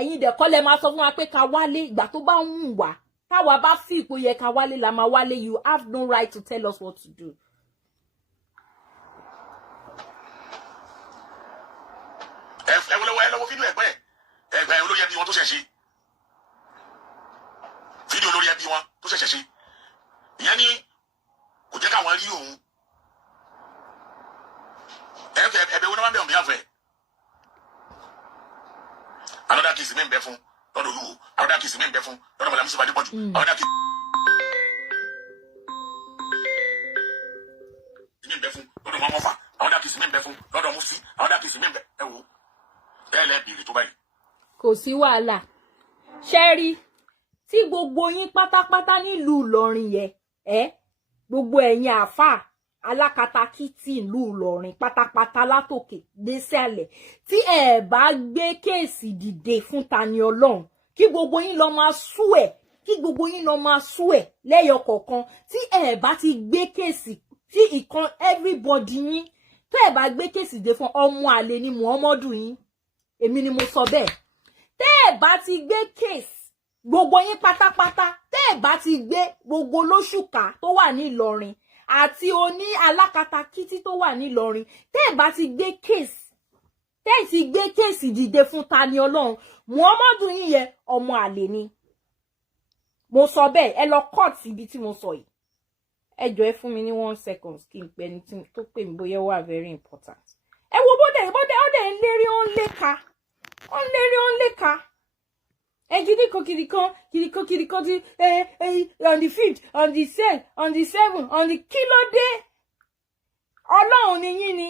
ẹ̀yin dẹ̀ kọ́ lẹ máa sọ fún wa pé ká wálé ìgbà tó bá ń wà táwa bá fi ipò yẹ ká wálé la máa wálé. You have no right to tell us what to do. Wo fídíò ẹgbẹ́ olórí ẹbí wọn tó ṣẹ̀ṣẹ̀ fídíò olórí ẹbí wọn tó ṣẹ̀ṣẹ̀ ìyẹn ni kò jẹ́ káwọn rí òun ẹbẹ̀ wọn náà bẹ̀ ọ̀bí àfẹ́ another case mi ń bẹ fún lọ́dọ̀ olúwo another case mi ń bẹ fún lọ́dọ̀ mọ̀lá mùsùlùmí adépọ̀jù another case mi ń bẹ fún lọ́dọ̀ mọ́mọ́fà another case mi ń bẹ fún lọ́dọ̀ mùsí another case mi ń bẹ ẹ̀wò ẹlẹ́bìrì tó báyìí. Kò sí wàhálà ṣẹ́rí tí gbogbo yín pátápátá nílùú Ìlọrin yẹn gbogbo ẹ̀yin àáfàá alákatakítí ìlú Ìlọrin pátápátá látòkè désàlẹ̀ tí ẹ bá gbé kéèsì dìde fún Tani Olohun kí gbogbo yín lọ máa sú ẹ̀ kí gbogbo yín lọ máa sú ẹ̀ lẹ́yọ kọ̀ọ̀kan tí ẹ bá ti gbé kéèsì tí ìkan everybody yín tó ẹ bá gbé kéèsì dìde fún ọmọ àlè ni Muhammadu yín èmi ni mo sọ bẹ́ẹ̀ tẹ́ ẹ bá ti gbé kéèsì gbogbo yín pátápátá tẹ́ ẹ bá ti gbé gbogbo lóṣùkà tó wà ní Ìlọrin àti oní alákatakítí tó wà ní Ìlọrin tẹ́ ẹ bá ti gbé kéèsì tẹ́ ẹ ti gbé kéèsì dìde fún Tani Olohun Muhammadu yín yẹn ọmọ àlè ni mo sọ bẹ́ẹ̀ ẹ lọ court ibi tí mo sọ yìí ẹ jọ̀ọ́ ẹ fún mi ní 1 second kí n pè ní tó pè mí bóyá wà very important ẹ wo bóde ọdẹ ń lérí ó ń léka kìdìkan ti on the 5th on the 6th on the 7th on the kílódé Ọlọ́run ni yín ni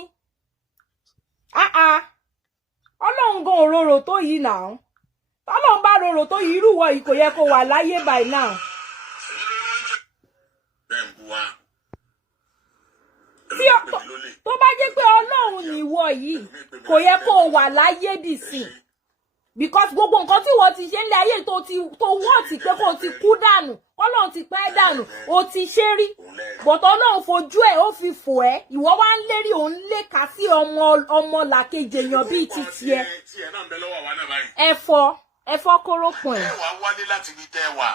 Ọlọ́run gan òróró tó yìí náà Ọlọ́run bá rorò tó yìí irúwọ yìí kò yẹ kó wà láyé by now. Tó bá jẹ́ pé Ọlọ́run nìwọ yìí kò yẹ kó wà láyé dìsìn because gbogbo nǹkan tí wọ́n ti ṣe ń lé ayé tó wọ́n ti pé kó ti kú dànù Ọlọ́run ti pẹ́ dànù ó ti ṣe rí bọ̀tọ̀ Ọlọ́run fojú ẹ̀ ó fi fò ẹ́ ìwọ wá ń lérí òun léka sí ọmọ làkejì èèyàn bíi ti tiẹ̀ ẹ̀fọ́ kórópọ̀n ẹ̀. ẹ wá wálé láti ibi tẹ́ wà.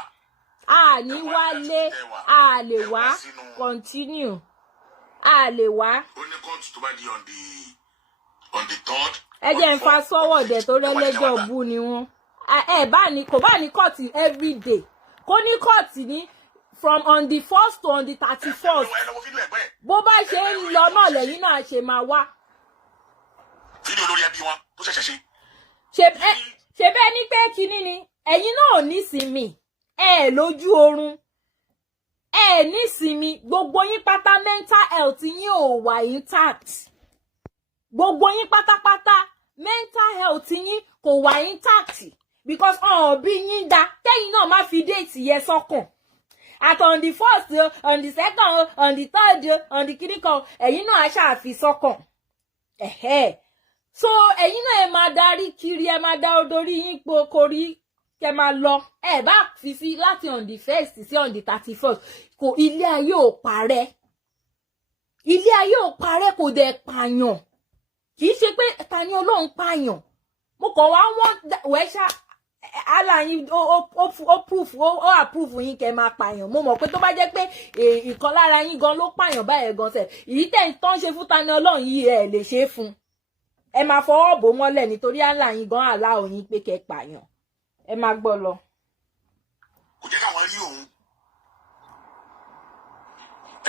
a ní wálé a lè wá continue a lè wá. ó ní kóòtù tó bá di on the 3rd. ẹ jẹ́ ń fa sọ́wọ́ dẹ̀ tó rẹ́lẹ́jọ́ bú ni wọ́n. kò bá ní kóòtù every day kó ní kóòtù ní from on the 1st to on the 31st bó bá ṣe ń lọ náà lẹ́yìn náà ṣe máa wá. fídíò lórí ẹbí wọn tó ṣẹ̀ṣẹ̀ ṣe bẹ́ẹ̀ ní pé kinní ni ẹ̀yin náà ní sinmi lójú oorun ní sinmi gbogbo yín pátá mental health yín ò wà intact gbogbo yín pátápátá mental health yín kò wà intact because bí yín dá tẹ́yìn náà má fi déètì yẹn sọ́kàn at on the 1st on the 2nd on the 3rd on the kìnnìkan ẹ̀yin náà ṣàfi sọ́kàn so ẹ̀yin náà ẹ máa darí kiri ẹ máa dá odori yín korí kẹ máa lọ ẹ bá fi sí láti on the 1st sí on the 31st kò ilé ayé ò parẹ́ kò dẹ̀ pààyàn kì í ṣe pé Tani Olohun pààyàn mo kàn wá wọ́n wẹ́ṣà aláyin ó approve yín kẹ máa pààyàn mo mọ̀ pé tó bá jẹ́ pé ìkan lára yín gan ló pààyàn báyẹn gan sẹ̀ èyí tẹ́ ń ṣe fún Tani Olohun yìí ẹ lè ṣe é fún ẹ máa fọwọ́ bò mọ́lẹ̀ nítorí aláyin gan àlá òyìn pé kẹ pààyàn ẹ máa gbọ́ lọ. kò jẹ́ káwọn rí òun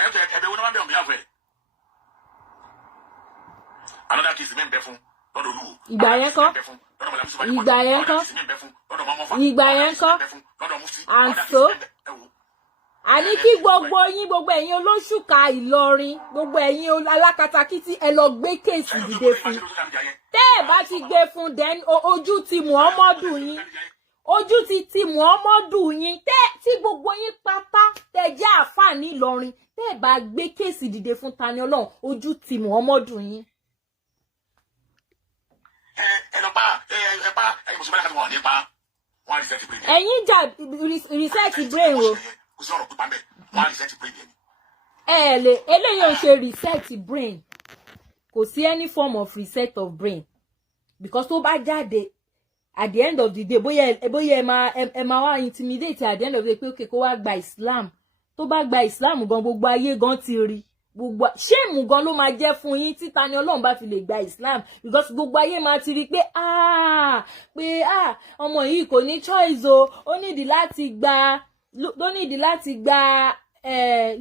ẹ̀bẹ̀ wọn máa ń bẹ̀ ọ̀mí àfẹ́ another case mi ń bẹ fún lọ́dọ̀ olúwo ìgbà yẹn kọ́ àǹsó àní kí gbogbo ẹ̀yin olóṣùkà Ìlọrin gbogbo ẹ̀yin alákatakítí ẹ lọ gbé kéèsì dìde fún tẹ́ ẹ bá ti gbé fún then ojú ti Muhammadu yín tí gbogbo yín pátá tẹ́ jẹ́ àfáà ní Ìlọrin tẹ́ ẹ bá gbé kéèsì dìde fún Tani Olohun ojú ti Muhammadu yín. ẹ̀yin jà research brain o. eléyìí ò ṣe reset brain kò sí any form of reset of brain because tó bá jáde at the end of the day bóyá ẹ máa wá intimidate at the end of the day pé okay kó wá gba Islam tó bá gba Islam gan gbogbo ayé gan ti rí gbogbo shame gan ló máa jẹ́ fún yín tí Tani Olohun bá fi lè gba Islam because gbogbo ayé máa ti rí pé ọmọ yìí kò ní choice o ó nídìí láti gba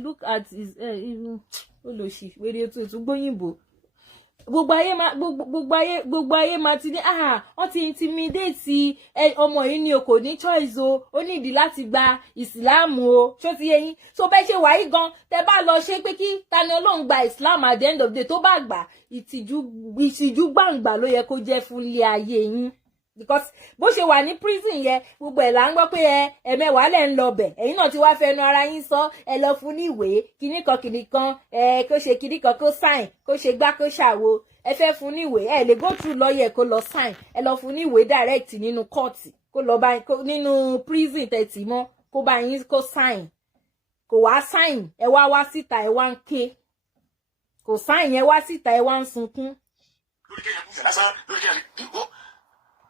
look at his olóṣì wèrè tó gbóyìnbó gbogbo ayé máa ti ní wọ́n ti intimidate ọmọ yìí ni o kò ní choice o ó nídìí láti gba Islam o ṣó ti yé yín so bẹ́ẹ̀ ṣe wáyé gan tẹ́ bá lọ ṣe pé kí Tani Olohun gba Islam at the end of the day tó bá gbà ìtìjú gbàǹgbà ló yẹ kó jẹ́ fún ilé ayé yín because bó ṣe wà ní prison yẹn gbogbo ẹ̀ là ń gbọ́ pé ẹ̀mẹ́wàá lẹ̀ ń lọ bẹ̀ ẹ̀yin náà ti wá fẹnu ara yín sọ ẹ lọ fún ní ìwé kìnnìkan kó ṣe kìnnìkan kó sign kó ṣe gbá kó ṣàwo ẹ fẹ́ fún ní ìwé ẹ lè go through lawyer kó lọ sign ẹ lọ fún ní ìwé direct nínú court kó lọ bá nínú prison tẹ̀tì mọ́ kó bá yín kó sign kò wá sign ẹ wá síta ẹ wá ń ké kò sign ẹ wá síta ẹ wá ń sunkún. lórí kéèyàn kúfẹ̀ lásán lórí kéèyàn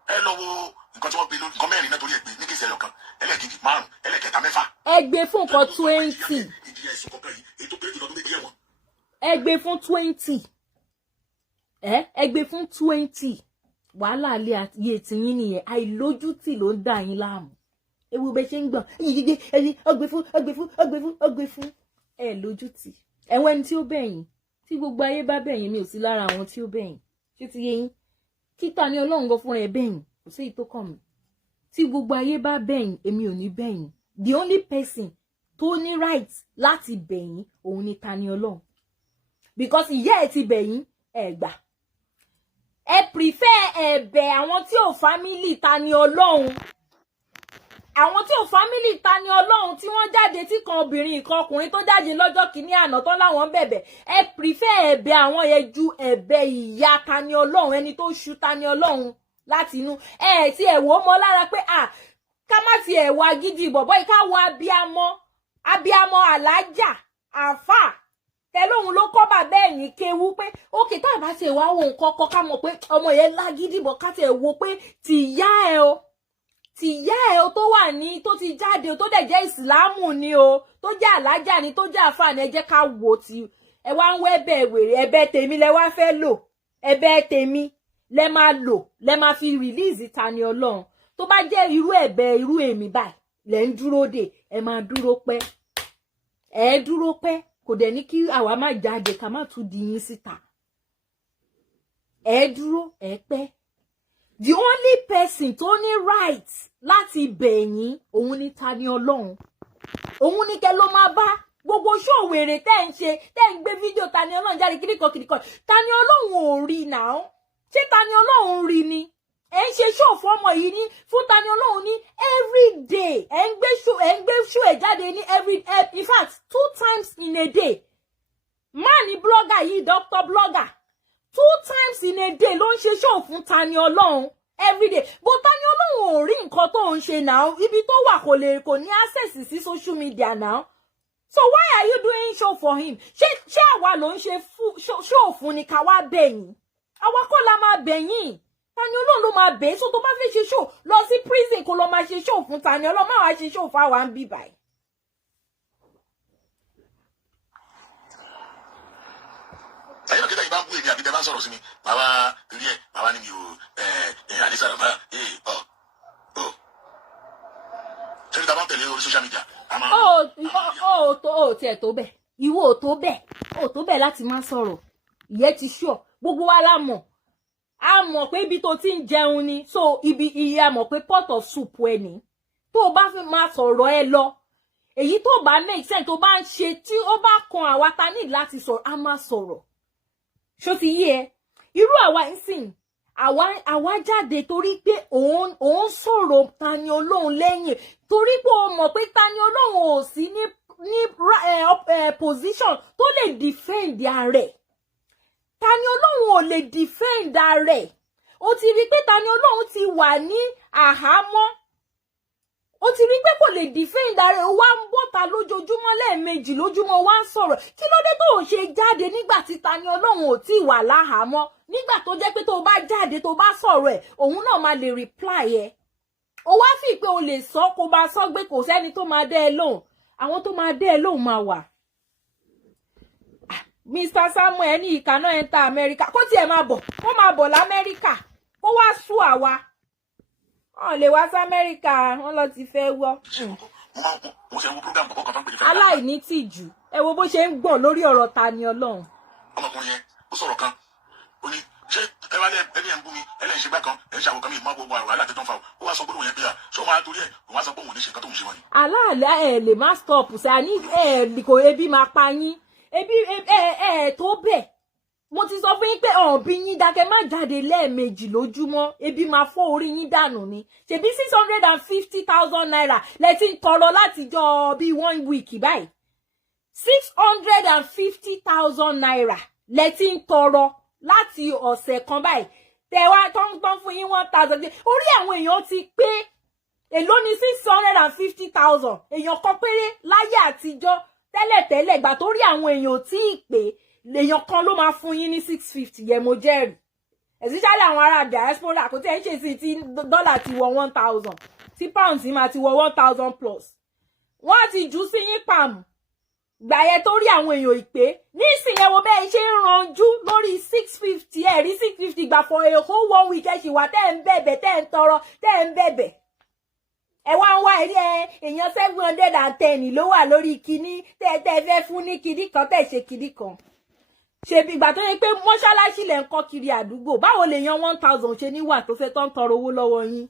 ẹ lọ wo nǹkan tí wọ́n gbé lórí nǹkan mẹ́rin náà torí ẹ̀ gbé ní kìí ṣe ẹyọkan ẹlẹ́ẹ̀kejì 5 ẹlẹ́ẹ̀kẹta 6. ẹ gbé fún nǹkan 20. ẹ gbé fún 20. ẹ gbé fún 20. wàhálà alẹ́ ayé tiyín nìyẹn àìlójútì ló ń dà yín láàmú ewu bẹ ṣe ń gbọ̀n yíyíyí ẹni ọgbẹ fún ẹ lójútì ẹ̀wọ̀n ẹni tí ó bẹ̀yìn tí gbogbo ayé bá bẹ̀yìn mi ò sí lára àwọn tí ó bẹ̀yìn ṣé ti yé yín kí Tani Olohun gan fúnra ẹ bẹ̀yìn kò sí èyí tó kàn mí tí gbogbo ayé bá bẹ̀yìn èmi ò ní bẹ̀yìn the only person tó ní right láti bẹ̀yìn òun ni Tani Olohun because ìyá ẹ ti bẹ̀yìn ẹ gbà ẹ prefer ẹ̀bẹ̀ àwọn tí ò family Tani Olohun àwọn tí ò family Tani Olohun tí wọ́n jáde tí kan obìnrin kan ọkùnrin tó jáde lọ́jọ́ kìíní àná tán láwọn bẹ̀bẹ̀ ẹ prefer ẹ̀bẹ̀ àwọn yẹn ju ẹ̀bẹ̀ ìyá Tani Olohun ẹni tó ṣu Tani Olohun láti inú tí ẹ wò mọ́ lára pé ká má ti ẹ̀ wá gidi bọ̀bọ́ yìí ká wọ abiyamọ alájà àfà tẹlóhun ló kọ́ bàbá ẹ̀ ní kéwú pé ókè tá a bá ti wá wo nǹkan kan ká mọ̀ pé ọmọ yẹn lágídí bọ̀ ká ti ẹ̀ wo pé tìyá ẹ o tó wà ní tó ti jáde o tó dẹ̀ jẹ́ ìsìlámù ni o tó jẹ́ alájà ni tó jẹ́ àfà ni ẹ jẹ́ ká wò tí ẹ wá ń wẹ́bẹ̀ wèrè ẹ̀bẹ̀ tèmi lẹ wá fẹ́ lò ẹ̀bẹ̀ tèmi lẹ máa lò lẹ máa fi release Tani Olohun tó bá jẹ́ irú ẹ̀bẹ̀ irú èmi báyìí lẹ ń dúró dè ẹ máa dúró pẹ́ ẹ dúró pẹ́ kò dẹ̀ ní kí àwa má jáde ká má tún di yín síta ẹ dúró ẹ pẹ́ the only person tó ní right láti bẹ̀yìn òun ni Tani Olohun òun ní kẹ́ ló máa bá gbogbo ṣòwèrè tẹ́ ń ṣe tẹ́ ń gbé fídíò Tani Olohun jáde kíríkan Tani Olohun ò rí náà ṣé Tani Olohun rí ni ẹ ń ṣe show fún ọmọ yìí ní fún Tani Olohun ní every day ẹ ń gbé show ẹ jáde ní in fact 2 times in a day man ni blogger yìí doctor blogger 2 times in a day ló ń ṣe show fún Tani Olohun every day but Tani Olohun ò rí nǹkan tó ń ṣe now ibi tó wà kò ní access sí social media now so why are you doing show for him ṣé àwa ló ń ṣe show fún ni ká wá bẹ̀yìn àwa kọ́ la máa bẹ̀yìn Tani Olohun ló máa bẹ̀ so tó bá fẹ́ ṣe show lọ sí prison kó lọ máa ṣe show fún Tani Olohun má wá ṣe show fún àwa ń bí báyìí. ẹ̀yin náà kí lẹ́yìn bá ń bú èmi àbí tẹ́ bá ń sọ̀rọ̀ sí mi bàbá rí ẹ̀ bàbá ní mi ò àdísàrà máa ṣé ní ta bá ń tẹ̀lé orí social media a máa. ó tiẹ̀ tó bẹ̀ ìwọ ò tó bẹ̀ láti má sọ̀rọ̀ ìyẹn ti ṣọ̀ gbogbo wa la mọ̀ a mọ̀ pé ibi tó ti ń jẹun ni so iye a mọ̀ pé pot of soup ẹ ní tó o bá fi máa sọ̀rọ̀ ẹ lọ èyí tó bá make sense tó bá ń ṣe tí ó bá kan àwa ta ní láti sọ̀rọ̀ a máa sọ̀rọ̀ ṣó ti yé ẹ irú àwa ìsìn àwa jáde torí pé òun sọ̀rọ̀ Tani Olohun lẹ́yìn torí pé o mọ̀ pé Tani Olohun ò sí ní position tó lè defend ààrẹ Tani Olohun ò lè defend ààrẹ o ti rí pé Tani Olohun ti wà ní àhámọ́ o ti rí pé kò lè defend ààrẹ o wá ń bọ́ta lójoojúmọ́ lẹ́ẹ̀mejì lójúmọ́ wá ń sọ̀rọ̀ kí ló dé tó ò ṣe jáde nígbà tí Tani Olohun ò tí wà láhàámọ́ nígbà tó jẹ́ pé tó bá jáde tó bá sọ̀rọ̀ ẹ̀ òun náà máa lè reply ẹ̀ ó wá fi pé o lè sọ kó bá sọ gbé kò sẹ́ni tó máa dẹ́ ẹ lóhùn àwọn tó máa dẹ́ ẹ lóhùn máa wà. Mr. Samuel ní ìkànnà enter America kó tiẹ̀ máa bọ̀ l'Amẹ́ríkà kó wá sú àwa wọn lè wá sí Amẹ́ríkà wọn lọ ti fẹ́ wọ́. aláìní tìjú ẹ wo bó ṣe ń gbọ̀n lórí ọ̀rọ̀ Tani Ọlọ́run. ọmọkùnrin yẹn ó sọ̀rọ̀ kan ó ní ṣé ẹ wá lẹ ẹni ẹ ń bú mi ẹlẹ́yìn ṣe gbá kan ẹ ń ṣàwọn kan mi ìmọ̀ gbogbo àrùn aláàtẹ̀ tó ń fa ó wá sọ pé òun yẹn gbéra ṣé òun á torí ẹ̀ òun á sọ pé òun ò ní ṣe nǹkan tó ń ṣe wọ́n ni. aláàlá ẹ lè má stop sani ẹ kò ebi máa pa yín ebi ẹ tó bẹ́ẹ̀ mo ti sọ fún yín pé ọ̀bí yín dákẹ́ má jáde lẹ́ẹ̀mejì lójúmọ́ ebi máa fọ́ orí yín dànù ni ṣebí 650,000 naira lẹ ti ń tọrọ látijọ́ bíi 1 week báyìí 650,000 naira lẹ ti ń tọrọ láti ọ̀sẹ̀ kan báyìí tẹ̀wá tó ń gbọ́n fún yín 1,000 orí àwọn èèyàn ti pé èló ni 650,000 èèyàn kan péré láyé àtijọ́ tẹ́lẹ̀tẹ́lẹ̀ gbà tó rí àwọn èèyàn tí ì pé lèèyàn kan ló máa fún yín ní 650 yẹn mo jẹ́rìí especially àwọn ará diaspora kò tí ẹ ń ṣe sí tí dọ́là ti wọ 1,000 tí pounds máa ti wọ 1,000 plus wọ́n á ti jù sí yín pàmù gbà yẹn tó rí àwọn èèyàn ìpè nísìnyí wo bẹ́ẹ̀ ṣe ń ranjú lórí 650 rí 650 gbà for a whole 1 week ẹ ṣì wà tẹ́ ń bẹ̀bẹ̀ tẹ́ ń tọrọ tẹ́ ń bẹ̀bẹ̀ ẹ wá ń wá ẹ̀rí èèyàn 710 ló wà lórí kinní tẹ́ fẹ́ fún ní kinní kan tẹ́ ṣe kinní kan ṣebí ìgbà tó yẹ pé mọ́ṣáláṣí lẹ̀ ń kọ́ kiri àdúgbò báwo lè yan 1,000 ṣe níwà tó fẹ́ tó ń tọrọ owó lọ́wọ́ yín.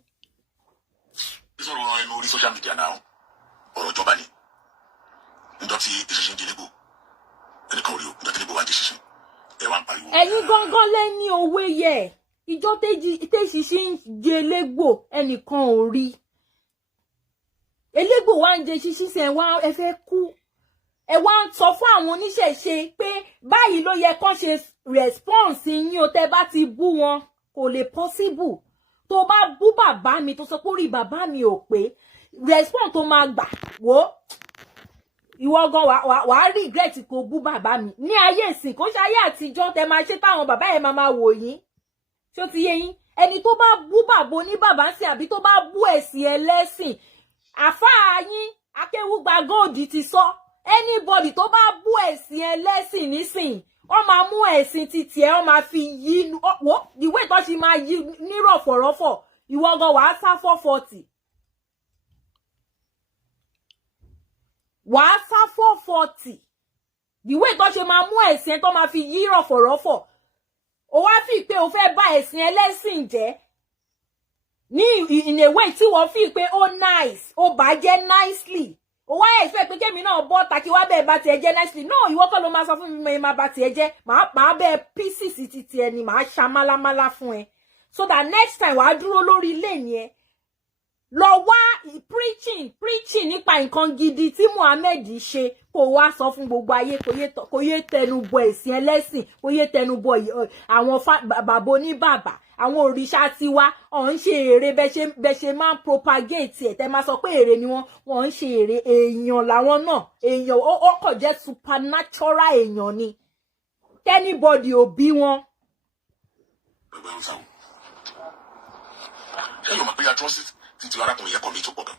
ìṣòro ẹnu orí social media náà ọ̀rọ̀ ìjọba ni níjọ́ tí ìṣẹ̀ṣẹ̀ ń di légbò ẹnìkan orí o níjọ́ tí légbò wá ń di ṣinṣin ẹ wá ń pariwo. ẹ̀yin gangan lẹ́ni òwe yẹ ìjọ tẹ́ṣiṣẹ́ ń jẹ légbò ẹnìkan ò rí elégbò wá ń jẹ ṣinṣin sẹ́ wá ẹ fẹ́ kú ẹ wá ń sọ fún àwọn oníṣẹ̀ṣe pé báyìí ló yẹ kán ṣe response yín o tẹ́ bá ti bú wọn kò lè possible tó bá bú bàbá mi tó sọ pé orí bàbá mi ò pé response tó máa gbà wò ìwọ gan wàá regret kó bú bàbá mi ní ayé ìsìn kó ṣe ayé àtijọ́ tẹ́ máa ṣe táwọn bàbá yẹn máa wò yín ṣó ti yé yín ẹni tó bá bú bàbá oníbàbá sí àbí tó bá bú ẹ̀sìn ẹlẹ́sìn àfáà yín akéwúgba góòdì ti sọ anybody tó bá bú ẹ̀sìn ẹlẹ́sìn nísìn wọ́n máa mú ẹ̀sìn títí ẹ̀ wọ́n máa fi yí wò ìwé tó ṣe máa yí nírọ̀fọ̀rọ̀fọ̀ ìwọ gan wàá sá 440 wàá sá 440 ìwé tó ṣe máa mú ẹ̀sìn ẹ̀ tó máa fi yí rọ̀fọ̀rọ̀fọ̀ ó wá fi pé o fẹ́ bá ẹ̀sìn ẹlẹ́sìn jẹ́ ní ìnèwé tí wọ́n fi pé ó nice ó bàjẹ́ nicely ó wá expect pé kémi náà bọ́ takí wá bẹ́ẹ̀ bá tiẹ̀ jẹ́ nicely no ìwọ kọ́ ló máa sọ fún mi mo máa bá tiẹ̀ jẹ́ màá bẹ́ẹ̀ pieces ti tiẹ̀ ni màá ṣa málámálá fún ẹ so that next time wàá dúró lórí ilé yẹn lọ wá preaching nípa nǹkan gidi tí Muhammed ṣe kó wá sọ fún gbogbo ayé kó yé tẹnubọ ẹ̀sìn ẹlẹ́sìn kó yé tẹnubọ àwọn bàbá oníbàbà àwọn òrìṣà tiwa ọ̀n ṣe èrè bẹ́ ṣe máa ń propagate ẹ̀ tẹ́ máa sọ pé èrè ni wọ́n ń ṣe èrè èèyàn làwọn náà èèyàn ó kàn jẹ́ supernatural èèyàn ni anybody ò bí wọn. ẹ yóò máa gbé atrocity títí arákùnrin yẹn kọ́ mi tó pọ̀ gan.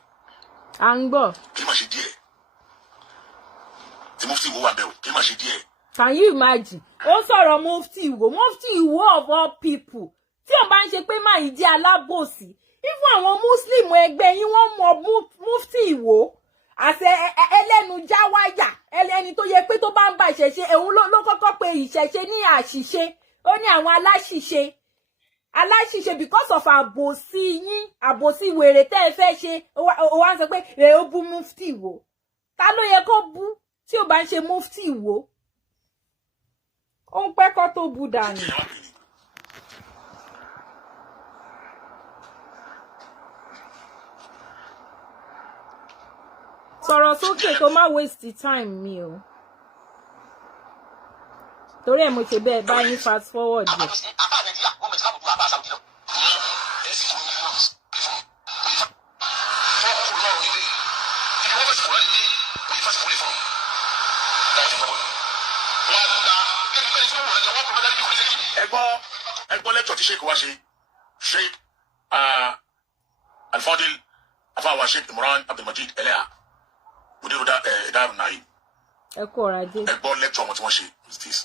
à ń gbọ́. kí má ṣe díẹ̀ tí mufti wo wà bẹ́ẹ̀ o kí má ṣe díẹ̀. Can you imagine? Ó sọ̀rọ̀ mufti wo of all people. Tí ó bá ń ṣe pé máa yìí jẹ́ alábòsí. Ifun àwọn Muslim ẹgbẹ́ yín wọ́n mọ mufti wo. Àṣẹ ẹlẹ́nu jáwáyà ẹlẹ́ni tó yẹ pé tó bá ń ba ìṣẹ̀ṣe òun ló kọ́kọ́ pé ìṣẹ̀ṣe ní àṣìṣe. Ó ní àwọn aláṣìṣe because of àbòsí yín àbòsí wèrè tẹ́ ẹ fẹ́ ṣe ó wá ń sọ pé ó bú mufti wo. Ta ló yẹ kó bú tí ó bá ń ṣe mufti wo? Ó ń pẹ́ kọ́ tó bú dànù. Sọ̀rọ̀ sókè tó má waste time mi o. Torí ẹ̀ mo ṣe bẹ́ẹ̀ bá yín fast forward yẹ. ẹgbọ́n lecture tí sheik wá ṣe sheik Alfadil afawa sheik Imran Abdulmajid Eleha mudiru Darun Naim. ẹ kú ọ̀rọ̀ ajé. ẹgbọ́n lecture wọn tí wọ́n ṣe is this.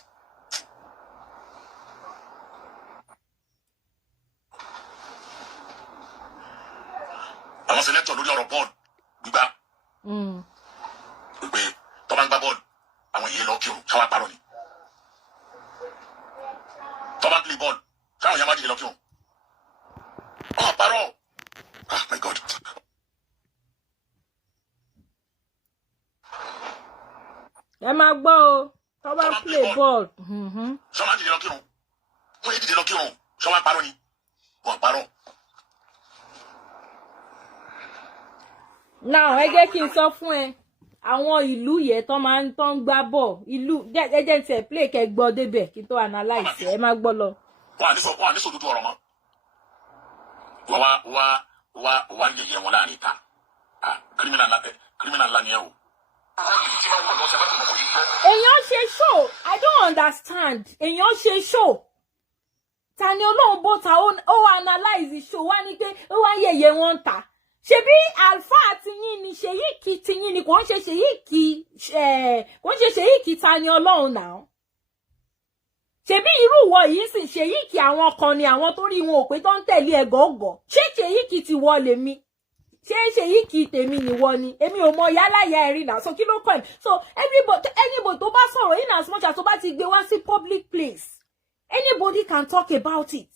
àwọn ṣe lecture lórí ọ̀rọ̀ bọ́ọ̀lù gbígbá. pé tó bá ń gbá bọ́ọ̀lù àwọn èèyàn lọ kírun káwá parọ́ ni. tó bá ń play bọ́ọ̀lù káwọn èèyàn má dìde lọ kírun. Parọ́. Oh my God. ẹ máa gbọ́ o tó bá ń play ball. sọ ma dìde lọ kírun wọ́n yé dìde lọ kírun sọ ma parọ́ ni wọ́n parọ́. now ẹ jẹ́ kí n sọ fún ẹ àwọn ìlú yẹn tó máa ń gbá bọ̀ ìlú jẹ́jẹ́ tí ẹ play kẹ́ gbọ́ débẹ̀ kí n tó analyse ẹ má gbọ́ lọ. wọ́n á ní sòdodo ọ̀rọ̀ mọ́ wá ní yẹ̀yẹ̀ wọn láàrin ta criminal ńlá ni ẹ o. èèyàn ṣe show I don't understand èèyàn ṣe show Tani Olorun bọ́ta ó analyse show wá ní pé ó wá yẹ̀yẹ̀ wọn ta ṣebí alfa àti yín ni ṣèyíkì ti yín ni kò ń ṣe ṣèyíkì Tani Olorun náà ṣebí irú ìwọ yìí sì ṣèyíkì àwọn kan ni àwọn tó rí wọn ò pé tó ń tẹ̀lé ẹgọọgọ ṣé ṣèyíkì ti wọ lèmi ṣé ṣèyíkì tèmi nìwọ ni èmi ò mọ yálàyà ẹ̀rí náà so kí ló kọ́ ẹ̀ so anybody tó bá sọ̀rọ̀ in as much as tó bá ti gbé wá sí public place anybody can talk about it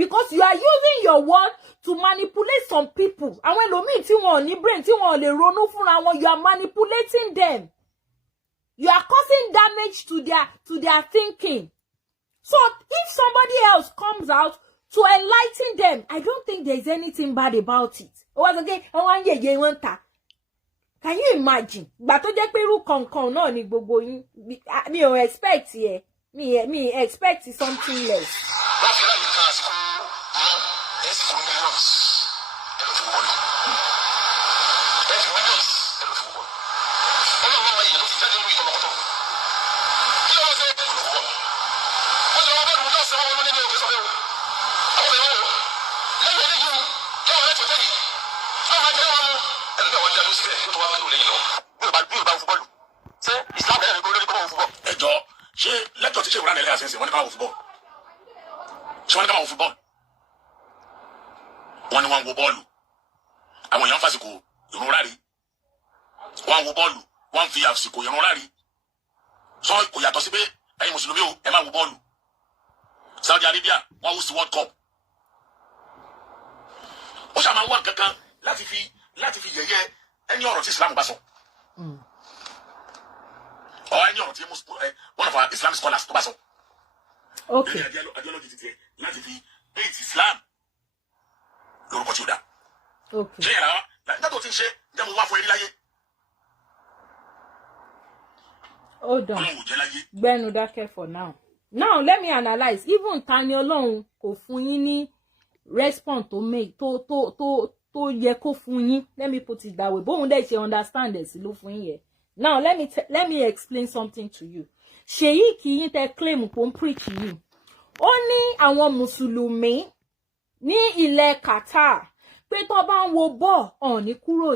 because you are using your word to manipulate some people àwọn ẹlòmíì tí wọn ò ní brain tí wọn ò lè ronú fúnra wọn you are manipulating them you are causing damage to their thinking so if somebody else comes out to enlighten them I don't think there is anything bad about it ó wá sọ pé wọn yẹ̀yẹ̀ wọn ta can you imagine gbà tó jẹ́ pé irú kankan náà ni gbogbo yín mi ò expect ẹ mi expect something less. ṣé lẹ́tọ̀ tí ṣe ìwúrà nílẹ̀ àṣẹṣe wọ́n ní káwọn wo fúbọ́ọ̀lù ṣé wọ́n ní káwọn wo fúbọ́ọ̀lù wọ́n ní wọ́n ń wo bọ́ọ̀lù àwọn èèyàn fàsìkò ìrun rárí wọ́n ń wo bọ́ọ̀lù wọ́n ń fi àsìkò ìrun rárí sọ kò yàtọ̀ sí pé ẹ̀yin mùsùlùmí o ẹ máa wo bọ́ọ̀lù Saudi Arabia wọ́n wú sí World Cup ó ṣàmà wà kankan láti fi yẹ̀yẹ́ ẹni ọ̀rọ̀ tí Islam bá sọ. Or any of one of our Islamic scholars to pass. Okay. Ideology today, láti fi hate Islam. Lórúkọ tí ó dá. Okay. Ṣé yàrá nígbà tó ti ń ṣe jẹ́ mo wá fún ẹrí láyé. Hold on. Gbẹ́nu dákẹ́ for now. Now let me analyze. Even Tani Olorun kò fún yín ní response to make tó yẹ kó fún yín. Let me put it that way. Bóun dẹ̀ ṣe understand ẹ̀ sí ló fún yín yẹn. Now let me explain something to you. Sheikh yín tẹ́ claim pon preach yìí. Ó ní àwọn Mùsùlùmí ní ilẹ̀ Qatar pé tó bá ń wo ball on ní kúrò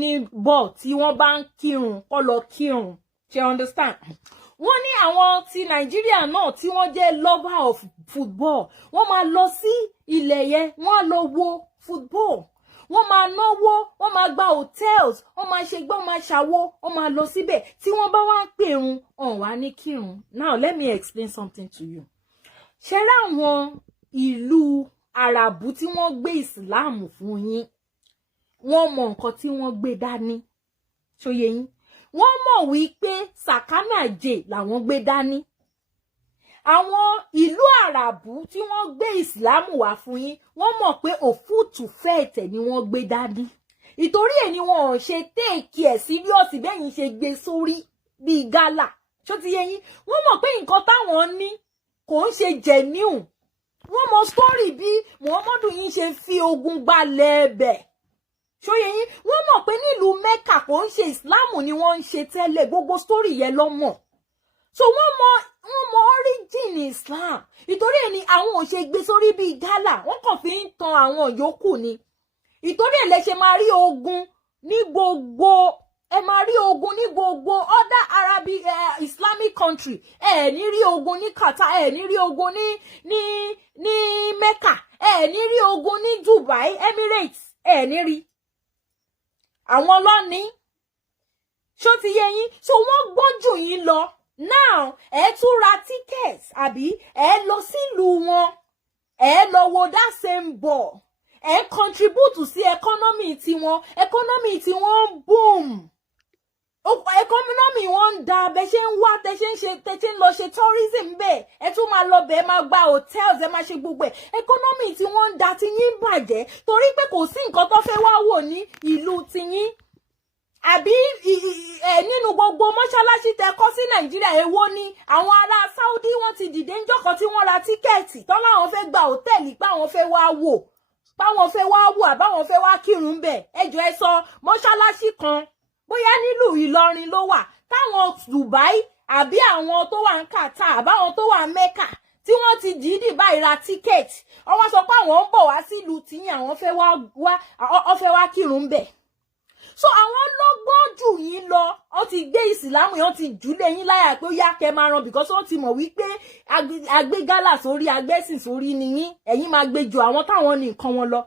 ní ball tí wọ́n bá ń kírun kó lọ kírun. You understand? Wọ́n ní àwọn ti Nigeria náà tí wọ́n jẹ́ lover of football. Wọ́n máa lọ sí ilẹ̀ yẹn, wọ́n lọ wo football. Wọ́n máa náwó, wọ́n máa gba hotels, wọ́n máa ṣe gbọ́n máa ṣàwó, wọ́n máa lọ síbẹ̀ tí wọ́n bá wá ń pèrun ọ̀n wá ní kírun. Now let me explain something to you. Ṣé láwọn ìlú Àràbù tí wọ́n gbé Ìsìláàmù fún yín, wọ́n mọ nǹkan tí wọ́n gbé dání. Ṣóyé yín? Wọ́n mọ̀ wípé sàkámàjè làwọn gbé dání. Àwọn ìlú Àràbù tí wọ́n gbé Ìsìlámù wá fún yín wọ́n mọ̀ pé òfútù fẹ́ẹ̀tẹ̀ ni wọ́n gbé dání ìtorí ẹ̀ ni wọn ò ṣe téèkì ẹ̀ síríọ̀sì bẹ́yìn ṣe gbé sórí bíi gálà ṣó ti yé yín wọ́n mọ̀ pé nǹkan táwọn ní kò ń ṣe genuine wọ́n mọ̀ story bí Muhammadu yín ṣe fi ogun gbalẹ̀ ẹbẹ̀ ṣó yé yín wọ́n mọ̀ pé nílùú Mẹ́kà kò ń ṣe Ìsìlámù ni wọ́n ń ṣe tẹ́lẹ̀ gbogbo story yẹn ló mọ̀. so wọ́n mọ origin Islam ìtorí ẹ̀ ni àwọn ò ṣe gbé sórí bíi gálà wọ́n kàn fi ń tan àwọn yòókù ni ìtorí ẹ̀ lẹ ṣe máa rí ogun ní gbogbo ẹ máa rí ogun ní gbogbo other Arabic Islamic country ẹ ní rí ogun ní Qatar ẹ ní rí ogun ní Mecca ẹ ní rí ogun ní Dubai Emirates ẹ ní rí àwọn lọ́ní ṣó ti yé yín so wọ́n gbọ́njù yín lọ now ẹ tún ra tickets àbí ẹ lọ sílùú wọn ẹ lọ wo that same ball ẹ contribute sí economy tiwọn boom economy wọn ń da bẹ ṣe ń wá tẹ ṣe ń lọ ṣe tourism bẹ́ẹ̀ ẹ tún máa lọ bẹ́ẹ̀ máa gba hotels ẹ máa ṣe gbogbo ẹ̀ economy tí wọ́n ń da ti yín bàjẹ́ torí pé kò sí nǹkan tó fẹ́ wá wò ní ìlú tiyín àbí nínú gbogbo mọ́ṣáláṣí tẹ kọ́ sí Nàìjíríà èwo ni àwọn ará Saudi wọ́n ti dìde ńjọ́ kan tí wọ́n ra tíkẹ́ẹ̀tì tán láwọn fẹ́ gba hòtẹ́ẹ̀lì pé àwọn fẹ́ wá wò àbáwọn fẹ́ wá kírun bẹ́ẹ̀ ẹjọ́ ẹ sọ mọ́ṣáláṣí kan bóyá nílùú Ìlọrin ló wà táwọn Dubai àbí àwọn tó wà ní Qatar àbáwọn tó wà ní Mecca tí wọ́n ti dìídì báyìí ra tíkẹ́ẹ̀tì wọ́n sọ pé àwọn ń bọ̀ wá sílùú tiyín àwọn fẹ́ wá kírun bẹ́ẹ̀ so àwọn lọ́gbọ́n jù yín lọ wọ́n ti gbé ìsìlámù yẹn ti jùlé yín láyà pé ó yá kẹ́ máa ran because wọ́n ti mọ̀ wípé agbégálà sórí agbẹ́sìn sórí ni yín ẹ̀yin máa gbé ju àwọn táwọn ní nǹkan wọn lọ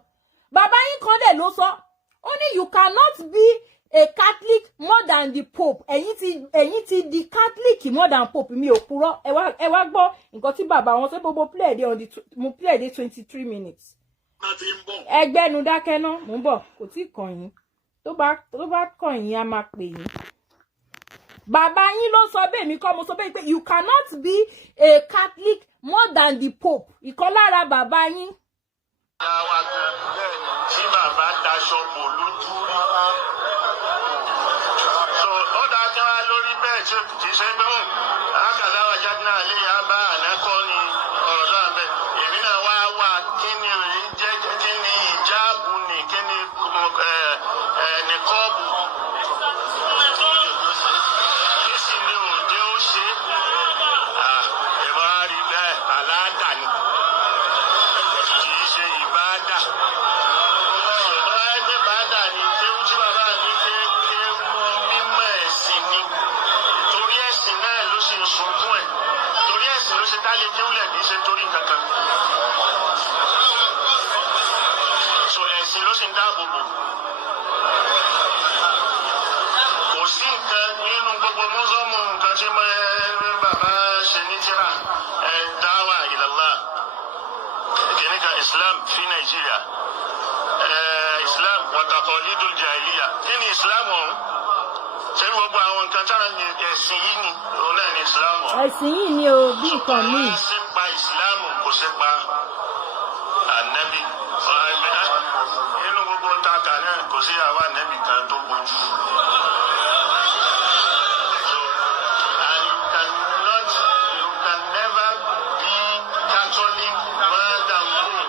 bàbá yín kan dẹ̀ ló sọ ó ní you cannot be a Catholic more than the Pope ẹ̀yin ti di Catholic more than Pope mi ò purọ́ ẹ wá gbọ́ nǹkan tí bàbá wọn ṣe gbogbo play dey on the mo play dey 23 minutes ẹgbẹ́nu dákẹ́ náà mò ń bọ̀ kò tí kàn yín tó bá kàn yín a máa pè yín bàbá yín ló sọ bẹ́ẹ̀ mi kọ́ mo sọ bẹ́ẹ̀ pé you cannot be a Catholic more than the Pope ìkan lára bàbá yín. tí bàbá daṣọ bò lójú so ó dá kí wá lórí bẹ́ẹ̀ tí kì í ṣe pé àkàdá wa jáde náà lè yá bá ànákọ́ ni ọ̀rọ̀ náà bẹ́ẹ̀ èmi náà wá kí ni òye jẹ́ kí ni ìjáàbù ni kí ni nìkọ́ọ̀bù kí sì ni òde ó ṣe ìbá rí bẹ́ẹ̀ aládàá ni kì í ṣe ìbádà. So ẹ̀sìn ló sì ń dáàbò bò. Kò sí nǹkan nínú gbogbo mọ́sọ́mù nǹkan tí bàbá ṣe ní tíra dáwà ìlàlá. Kìnìkan Islam fi Nàìjíríà. Islam wàtàkọ̀ lídùn jàìlíyà. Kí ni Islam ọ̀hún? Ṣé gbogbo àwọn nǹkan táwọn ẹ̀sìn yìí ni òun náà ni Islam ọ̀hún? Ẹ̀sìn yìí ni o bí nǹkan míì. Kò sí pa Islam kò sí pa ànábì. Inú gbogbo ntaka náà kò sí àwa ànábì kan tó gbójú. So and you can never be Catholic more than Pope.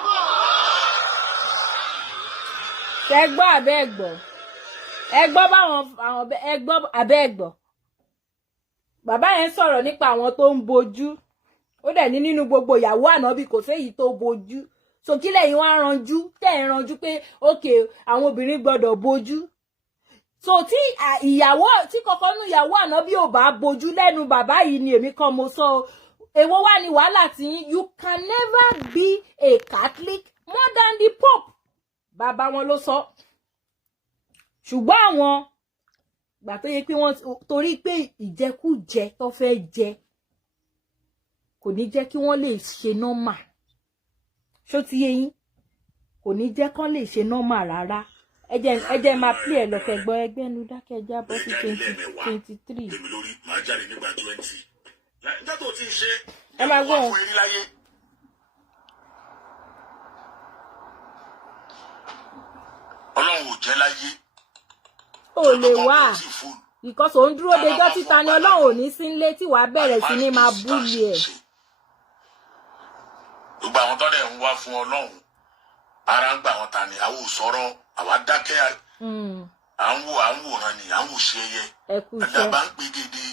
Ẹ gbọ́ abẹ́ ẹ̀gbọ́ ẹ gbọ́ báwọn ẹ gbọ́ abẹ́ ẹ̀gbọ́ bàbá yẹn sọ̀rọ̀ nípa àwọn tó ń bojú ó dẹ̀ ní nínú gbogbo ìyàwó ànábì kò séyìí tó bojú so kí lẹ́yìn wá ranjú tẹ́ ẹ̀ ranjú pé ókè àwọn obìnrin gbọ́dọ̀ bojú so tí ìyàwó tí kọ̀ọ̀kan nú ìyàwó ànábì ò bá bojú lẹ́nu bàbá yìí ni èmi kan mo sọ èwo wá ní wàhálà tí you can never be a Catholic more than the Pope bàbá wọn ló sọ ṣùgbọ́n àwọn gbà tó yẹ pé wọ́n torí pé ìjẹkújẹ tó fẹ́ jẹ kò ní jẹ́ kí wọ́n lè ṣe nọ́mà ṣó ti yé yín kò ní jẹ́ kán lè ṣe nọ́mà rárá ẹ jẹ́ máa pè ẹ̀ lọ́kẹ́ gbọ́ ẹgbẹ́ nu dákẹ́ já bọ́ sí 2023. ẹ máa gbọ́ Ọlọ́run ò jẹ́ láyé ó lè wá because òun dúró dejọ́ tí Tani Ọlọ́run ò ní sí nílé tí wàá bẹ̀rẹ̀ sí ní máa búlì ẹ̀. Gbogbo àwọn tọ́lẹ̀ ń wá fún Ọlọ́run ara ń gbà wọn Tani àwọn ò sọ̀rọ̀ àwa dákẹ́ à ń wòran ni à ń wò ṣe ẹyẹ àdàbà ń pegede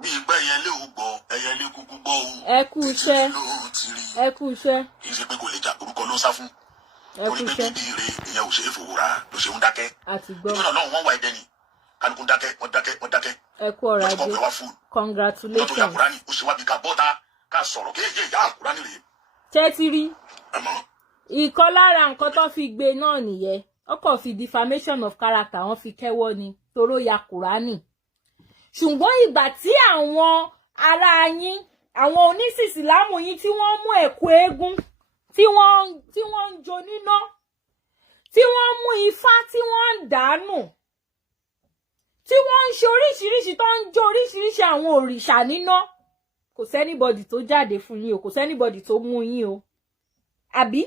bí ìgbà ẹyẹlé ò gbọ́ ẹyẹlé kúkú gbọ́ o. Ẹ kú iṣẹ́. Ẹ kú iṣẹ́. Kì í ṣe pé kò lè jà orúkọ ló sá fún. Torí pé bíbí rẹ̀ èèyàn ò ṣe é fowó ra ló ṣe ń dákẹ́. Àti gbọ́. Ìjọba náà wọ́n wá ẹdẹ ni kálukú dákẹ́ wọ́n dákẹ́. Ẹ kú ọ̀rọ̀ ajé. Congratulations. Lọ́tọ̀ Yakurani ó ṣe wá bí ká bọ́ta ká sọ̀rọ̀ kéèké Yakurani rèé. Ṣé ti rí? Ìkan lára nǹkan tó fi gbé náà nìyẹn. Ó kàn fi defamation of character wọ́n fi kẹ́wọ́ ni toró Yakurani. Ṣùgbọ́n ìgbà tí àwọn ará yín àwọn onísìsìlámù yín tí wọ́n mú ẹ̀kú eégún tí wọ́n ń jó níná tí wọ́n mú ifá tí wọ́n ń dànù tí wọ́n ń ṣe oríṣiríṣi tó ń jó oríṣiríṣi àwọn òrìṣà níná kò sẹ́nibọ̀dì tó jáde fún yín o kò sẹ́nibọ̀dì tó mú yín o àbí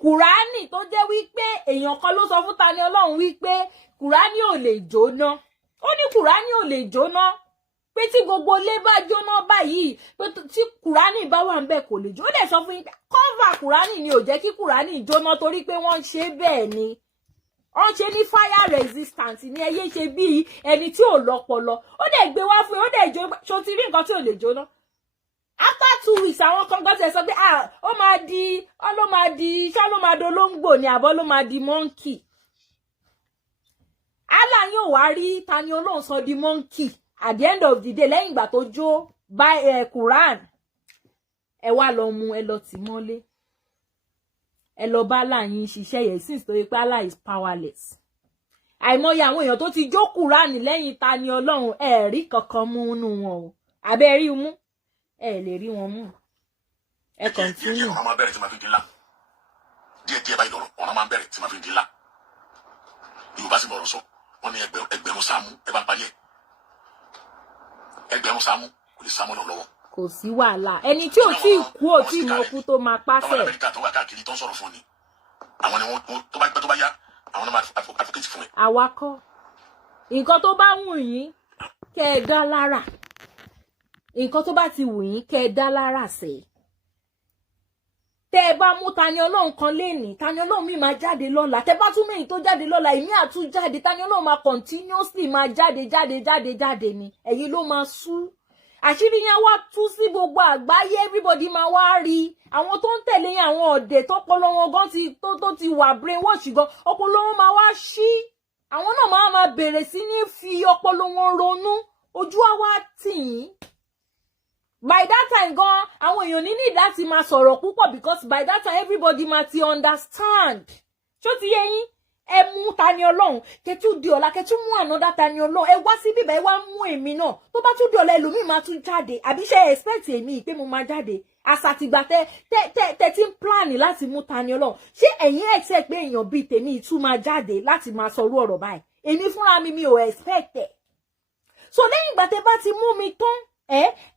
Kùránì tó jẹ́ wípé èèyàn kan ló sọ fún Tani Ọlọ́run wípé Kùránì ò lè jóná ó ní Kùránì ò lè jóná pé tí gbogbo ilé bá jóná báyìí pé tí Kùránì bá wà ńbẹ̀ kò lè jó ó dẹ̀ sọ fún yín pé cover Kùránì ni ò jẹ́ kí Kùránì jóná torí pé wọ́n ń ṣe bẹ́ẹ̀ ni wọ́n ṣe ní fire resistant ní ẹyẹ ṣe bí ẹni tí ò lọ́pọlọ ó dẹ̀ gbé wá fún yín ó dẹ̀ jó ṣó ti rí nǹkan tí ò lè jóná after 2 weeks àwọn kan gbọ́ tẹ̀ sọ pé ó máa di ṣá ló máa dolóńgbò ni àbọ̀ ló máa di monkey Allah yóò wá rí Tani Ọlọ́run sọ di monkey at the end of the day lẹ́yìn ìgbà tó jó Quran ẹ wá lọ mú ẹ lọ tì mọ́lé ẹ lọ bá Allah yín ṣiṣẹ́ yẹn since tó yẹ pé Allah is powerless àìmọye àwọn èèyàn tó ti jó Quran lẹ́yìn Tani Ọlọ́run ẹ rí kankan mú nínú wọn o àbẹ́ rí mú ẹ lè rí wọn mú ẹ continue. díẹ̀ ọ̀nà máa bẹ̀rẹ̀ tí máa fi dín lá díẹ̀ báyìí lọ́rọ̀ ọ̀nà máa bẹ̀rẹ̀ tí máa fi dín lá Yorùbá sì bọ̀rọ̀ sọ wọ́n ní ẹgbẹ̀rún sáàmù ẹ bá ń parí ẹ̀ ẹgbẹ̀rún sáàmù kò lè sáàmù lọ́wọ́. kò sí wàhálà ẹni tí ò tí kú ò tí mọ kú tó máa pàṣẹ. àwọn Amẹ́ríkà tó wà káàkiri tó ń sọ̀rọ̀ fún ni àwọn ni wọ́n tó bá pẹ́ tó bá yá àwọn náà máa advocate fún ẹ. àwakọ̀ nǹkan tó bá wù yín kẹ́ ẹ dá lára nǹkan tó bá ti wù yín kẹ́ ẹ dá lára sẹ́ tẹ́ ẹ bá mú Tani Ọlọ́run kan lénìí Tani Ọlọ́run mi máa jáde lọ́la tẹ́ bá tún mẹ́yìn tó jáde lọ́la ìmí àtún jáde Tani Ọlọ́run máa continuously máa jáde ni ẹ̀yin ló máa sú àṣírí yẹn wá tú sí gbogbo àgbáyé everybody máa wá rí àwọn tó ń tẹ̀lé yẹn àwọn ọ̀dẹ̀ tó pọlọ wọn gan tó ti wà brainwash gan ọpọlọ wọn máa wá ṣí àwọn náà máa bẹ̀rẹ̀ sí ní fi ọpọlọ wọn ronú ojú àwa tì yín. By that time gan àwọn èèyàn ní need láti máa sọ̀rọ̀ púpọ̀ because by that time everybody máa ti understand ṣó ti yé yín ẹ mú Tani Ọlọ́run kẹtù di ọ̀la kẹtù mú another Tani Ọlọ́run ẹ wá sí bíbá ẹ wá mú èmi náà tó bá tún di ọ̀la ẹlòmíì máa tún jáde àbí ṣe expect èmi pé mo máa jáde àsàtìgbà tẹ ti ń plan láti mú Tani Ọlọ́run ṣé ẹ̀yin expect pé èèyàn bíi tèmi tún máa jáde láti máa sọrú ọ̀rọ̀ báyìí èmi fúnra mi ò expect ẹ̀ so lẹ́yìn ìgbà tẹ bá ti mú mi tán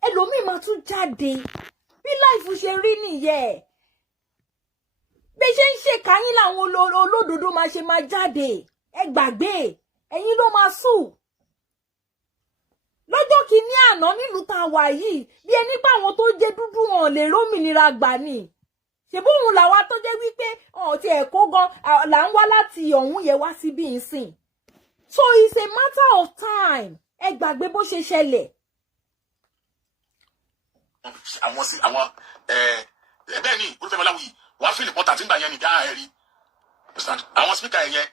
ẹlòmíì máa tún jáde bí láìfù ṣe rí nìyẹn bí ṣe ń ṣe káyín làwọn olódodo máa ṣe máa jáde ẹ gbàgbé ẹ̀yin ló máa sùn lọ́jọ́ kìíní àná nílùú tá a wà yìí bí ẹni pé àwọn tó jẹ́ dúdú wọn lè rómìnira gbà ni ṣèbóhùn làwa tó jẹ́ wípé ti ẹ̀kọ́ gan là ń wá láti ọ̀hún yẹn wá síbí ìsìn so it's a matter of time ẹ gbàgbé bó ṣe ṣẹlẹ̀. àwọn bẹ́ẹ̀ ni olùfẹ́mi aláwọ̀ yìí wọ́n á fìlì pọ́tà tí ń gbà yẹn ní dáa ẹ̀rí àwọn spíkà yẹn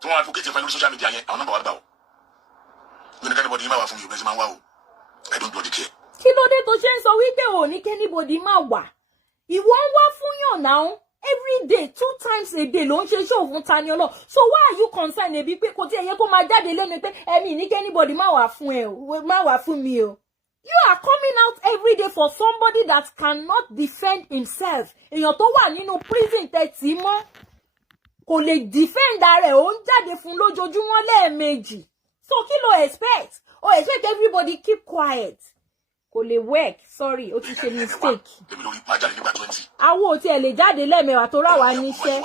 tí wọ́n advocate fún ẹ lórí social media yẹn àwọn nọ́mbà wà gbà ó lónìí kẹ́nìbọ̀dì máa wà fún mi ìbẹ̀rẹ̀ sí máa ń wá o I don't bloody care. kí ló dé tó ṣe ń sọ wípé ò ní kẹ́nìbọ̀dì máa wà ìwọ ń wá fún yàn náà every day 2 times a day ló ń ṣe show fún Tani Ọlọ́run so why are you concerned ebi pé kò tí ẹ yẹ kó máa jáde lẹ́nu pé ẹ̀mí ní kẹ́nìbọ̀dì máa wà fún mi o. You are coming out every day for somebody that cannot defend himself. Èèyàn tó wà nínú prison tẹ́tí mọ́ kò lè defend rẹ̀ ó ń jáde fún lójoojúmọ́ lẹ́ẹ̀mejì. So kí lo expect? O expect everybody keep quiet. Kò lè work. Sorry, ó ti ṣe mistake. Àwọn ò tiẹ̀ lè jáde lẹ́ẹ̀mẹwàá tó rà wá níṣẹ́.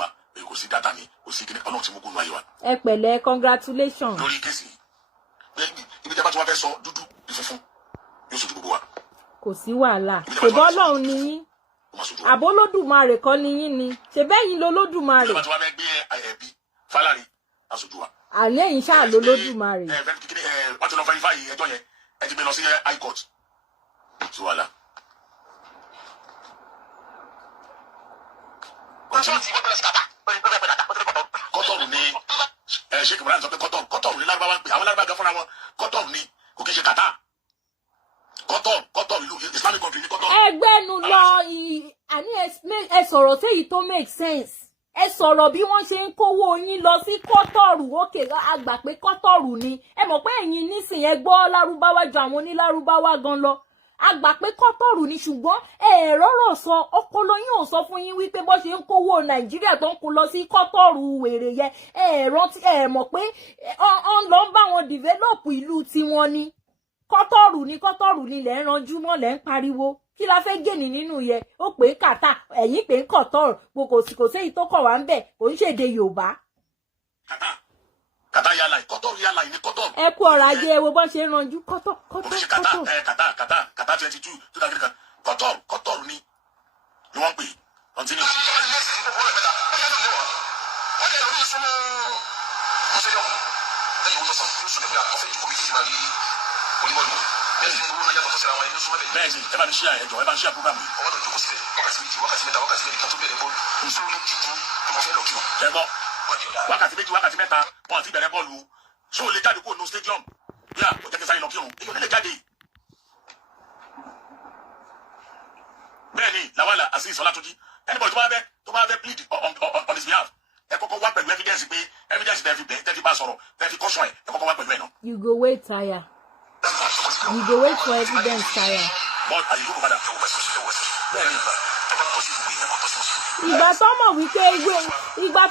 Kò sí data ni, kò sí kíní Ọlọ́run tí mo kún ní ayé wa. Ẹ pẹ̀lẹ́, congratulations. Lórí kéèsì, ibi tí a bá ti wá fẹ́ sọ dúdú di funfun. Kò sí wàhálà ṣèbọ́ Ọlọ́run ni yín àbólódùmarè kọ́ ni yín ni ṣèbẹ́yìn lolódùmarè àlẹ́ yìí ṣáà lolódùmarè. wọ́n ti lọ verify ẹjọ́ yẹn ẹ ti gbé lọ sí high court sí wàhálà. kọ́tọ̀rù ni Sheikh Ibrahim sọ pé kọ́tọ̀rù ni lárúbáwá ń pè àwọn lárúbáwá gan fúnra wọn kọ́tọ̀rù ni kò kí ń ṣe kàtà kọ́tọ̀rù ìlú Islamic country ní kọ́tọ̀rù. ẹgbẹ́nu lọ àní ẹ sọ̀rọ̀ séyìí tó make sense ẹ sọ̀rọ̀ bí wọ́n ṣe ń kówó yín lọ sí kọ́tọ̀rù òkè àgbà pé kọ́tọ̀rù ni ẹ mọ̀ pé ẹ̀yin nísìnyí ẹ gbọ́ lárúbáwá ju àwọn onílárúbáwá gan lọ àgbà pé kọ́tọ̀rù ni ṣùgbọ́n ẹ̀rọ̀rọ̀ sọ ọpọlọ yín ò sọ fún yín wípé bó ṣe ń kówó Nàìjíríà tó ń kó lọ sí kọ́tọ̀rù wèrè yẹn ẹ mọ̀ pé ọ̀n lọ ń bá wọn develop ìlú tiwọn ni kọ́tọ̀rù ni lẹ́ ń ranjú mọ́ lẹ́ ń pariwo kí la fẹ́ gèní nínú yẹ ó pé kàtà ẹ̀yìn pé kọ́tọ̀rù kò séyìí tó kọ̀ wá ń bẹ̀ kò ń ṣèdè Yorùbá. kàtà yàrá kọ́tọ̀rù yàrá ní kọ́tọ̀rù. ẹ kú ọ̀rọ̀ ajé ẹ wo bó ṣe ń ranjú kàtà 22 tó dàgbé kan kọ́tọ̀rù ni wọ́n pè continue. bẹ́ẹ̀ ni ẹ bá mi ṣí àyẹ̀jọ ẹ bá mi ṣí àpúgbàmù yìí. ọwọ́ tó jókòó sílẹ̀ wákàtí méjì wákàtí mẹ́ta wákàtí mẹ́rin kan tó bẹ̀rẹ̀ bọ́ọ̀lù nítorí kìkì tó mọ fẹ́ lọ kí wọn. ẹ gbọ́ wákàtí méjì wákàtí mẹ́ta wọn àti bẹ̀rẹ̀ bọ́ọ̀lù ṣé o lè jáde kó o no stadium yá o jẹ́ kí sáyé lọ kírun èyí ò lè jáde. bẹ́ẹ̀ ni Lawal Azeez Ọlátúnjí anybody tó bá fẹ́ plead on his behalf ẹ kọ́kọ́ wá pẹ̀lú evidence pé evidence tẹ́ fi bá sọ̀rọ̀ tẹ́ fi caution ẹ kọ́kọ́ wá pẹ̀lú ẹ̀ náà. You go wait tire. You go wait for evidence tire. ìgbà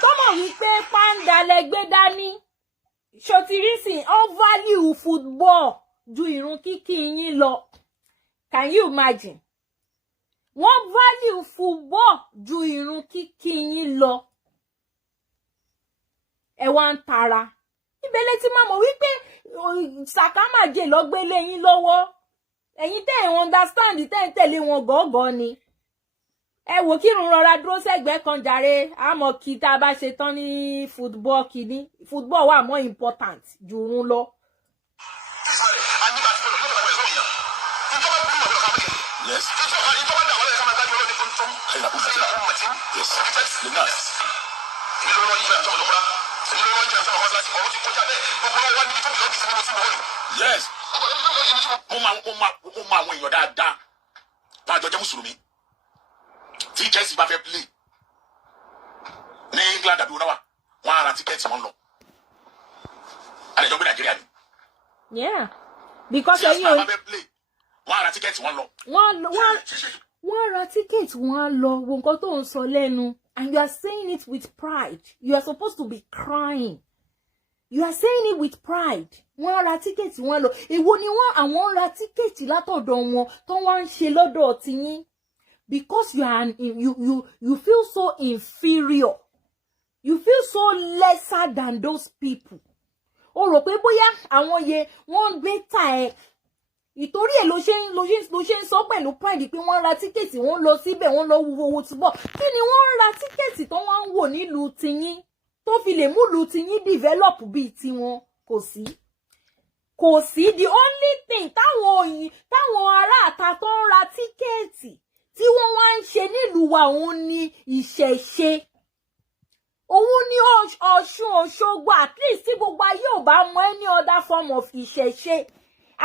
tó mọ̀ wípé pàǹdà lẹ gbé dání ṣòtìrísìn ó value football ju ìrun kíkí yín lọ. Can you imagine? Wọ́n value football ju ìrun kíkí yín lọ. Ẹ wá ń tara. Ibẹ̀lẹ̀ tí máa mọ̀ wípé sàkámàjè lọ gbé lẹ́yìn lọ́wọ́. Ẹ̀yin tẹ́ ẹ̀ understand tẹ́ ẹ̀ tẹ̀lé wọn gọ́gọ́ ni. Ẹ wò kírun rọra dúró sẹ́gbẹ̀ẹ́ kan jàre àmọ́ kí tá a bá ṣe tán ní football kìíní football wà more important ju run lọ. Yes. Yes. Mo máa àwọn èèyàn dáadáa láàjọ jẹ́ mùsùlùmí tí Chelsea bá fẹ́ play ní England àbí wọ́n á ra tíkẹ́ẹ̀tì wọn lọ. Àlejò gbé Nàìjíríà ni. Yeah, because Chelsea bá fẹ́ play wọ́n á ra tíkẹ́ẹ̀tì wọn lọ. Wọ́n ra tíkẹ́ẹ̀tì wọn á lọ wo nǹkan tó ń sọ lẹ́nu and you are saying it with pride. You are supposed to be crying. You are saying it with pride. Wọ́n ra tíkẹ́ẹ̀tì wọn lọ. Èwo ni àwọn ra tíkẹ́ẹ̀tì látọ̀dọ̀ wọn tó wá ń ṣe lọ́dọ̀ tiyín. Because you feel so inferior. You feel so lesser than those people. Ó rò pé bóyá àwọn yẹn wọ́n gbé ta ẹ. Ìtorí ẹ̀ ló ṣe ń sọ pẹ̀lú pride pé wọ́n ra tíkẹ́ẹ̀tì wọ́n lọ síbẹ̀ wọ́n lọ wo túbọ̀. Kí ni wọ́n ra tíkẹ́ẹ̀tì tó wá ń wò nílùú tiyín tó fi lè múlùú tiyín develop bíi tiwọn kò sí. The only thing táwọn aráàta tó ń ra tíkẹ́ẹ̀tì tí wọ́n wá ń ṣe nílùú wa òun ni ìṣẹ̀ṣe. Òun ni Ọ̀ṣun Òṣogbo at least tí gbogbo ayé ò bá mọ any other form of ìṣẹ̀ṣe.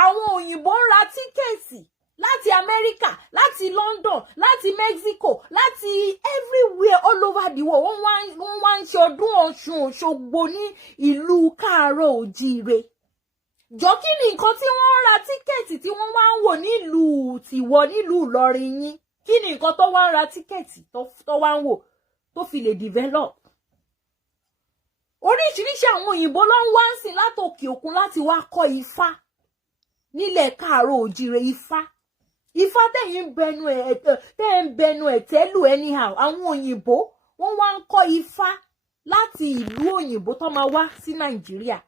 Àwọn òyìnbó ń ra tíkẹ́ẹ̀tì láti America, láti London, láti Mexico, láti everywhere all over the world. Wọ́n wá ń ṣe ọdún Ọ̀ṣun Òṣogbo ní ìlú Káàárọ̀ Òjíire. Jọ kí ni nǹkan tí wọ́n ń ra tíkẹ́ẹ̀tì tí wọ́n wá ń wò nílùú tiwọ nílùú Ìlọrin yín? Kí ni nǹkan tó wá ń ra tíkẹ́ẹ̀tì tó wá ń wò tó fi lè develop? Oríṣiríṣi àwọn òyìnbó ló ń wá ń sìn látòkè òkun láti wá kọ́ ifá nílẹ̀ Káàárọ̀ Òjíire. Ifá tẹ̀yìn ń bẹnu ẹ̀ tẹ́lù anyhow. Àwọn òyìnbó wọ́n wá ń kọ́ ifá láti ìlú òyìnbó tó máa wá sí Nàìjíríà.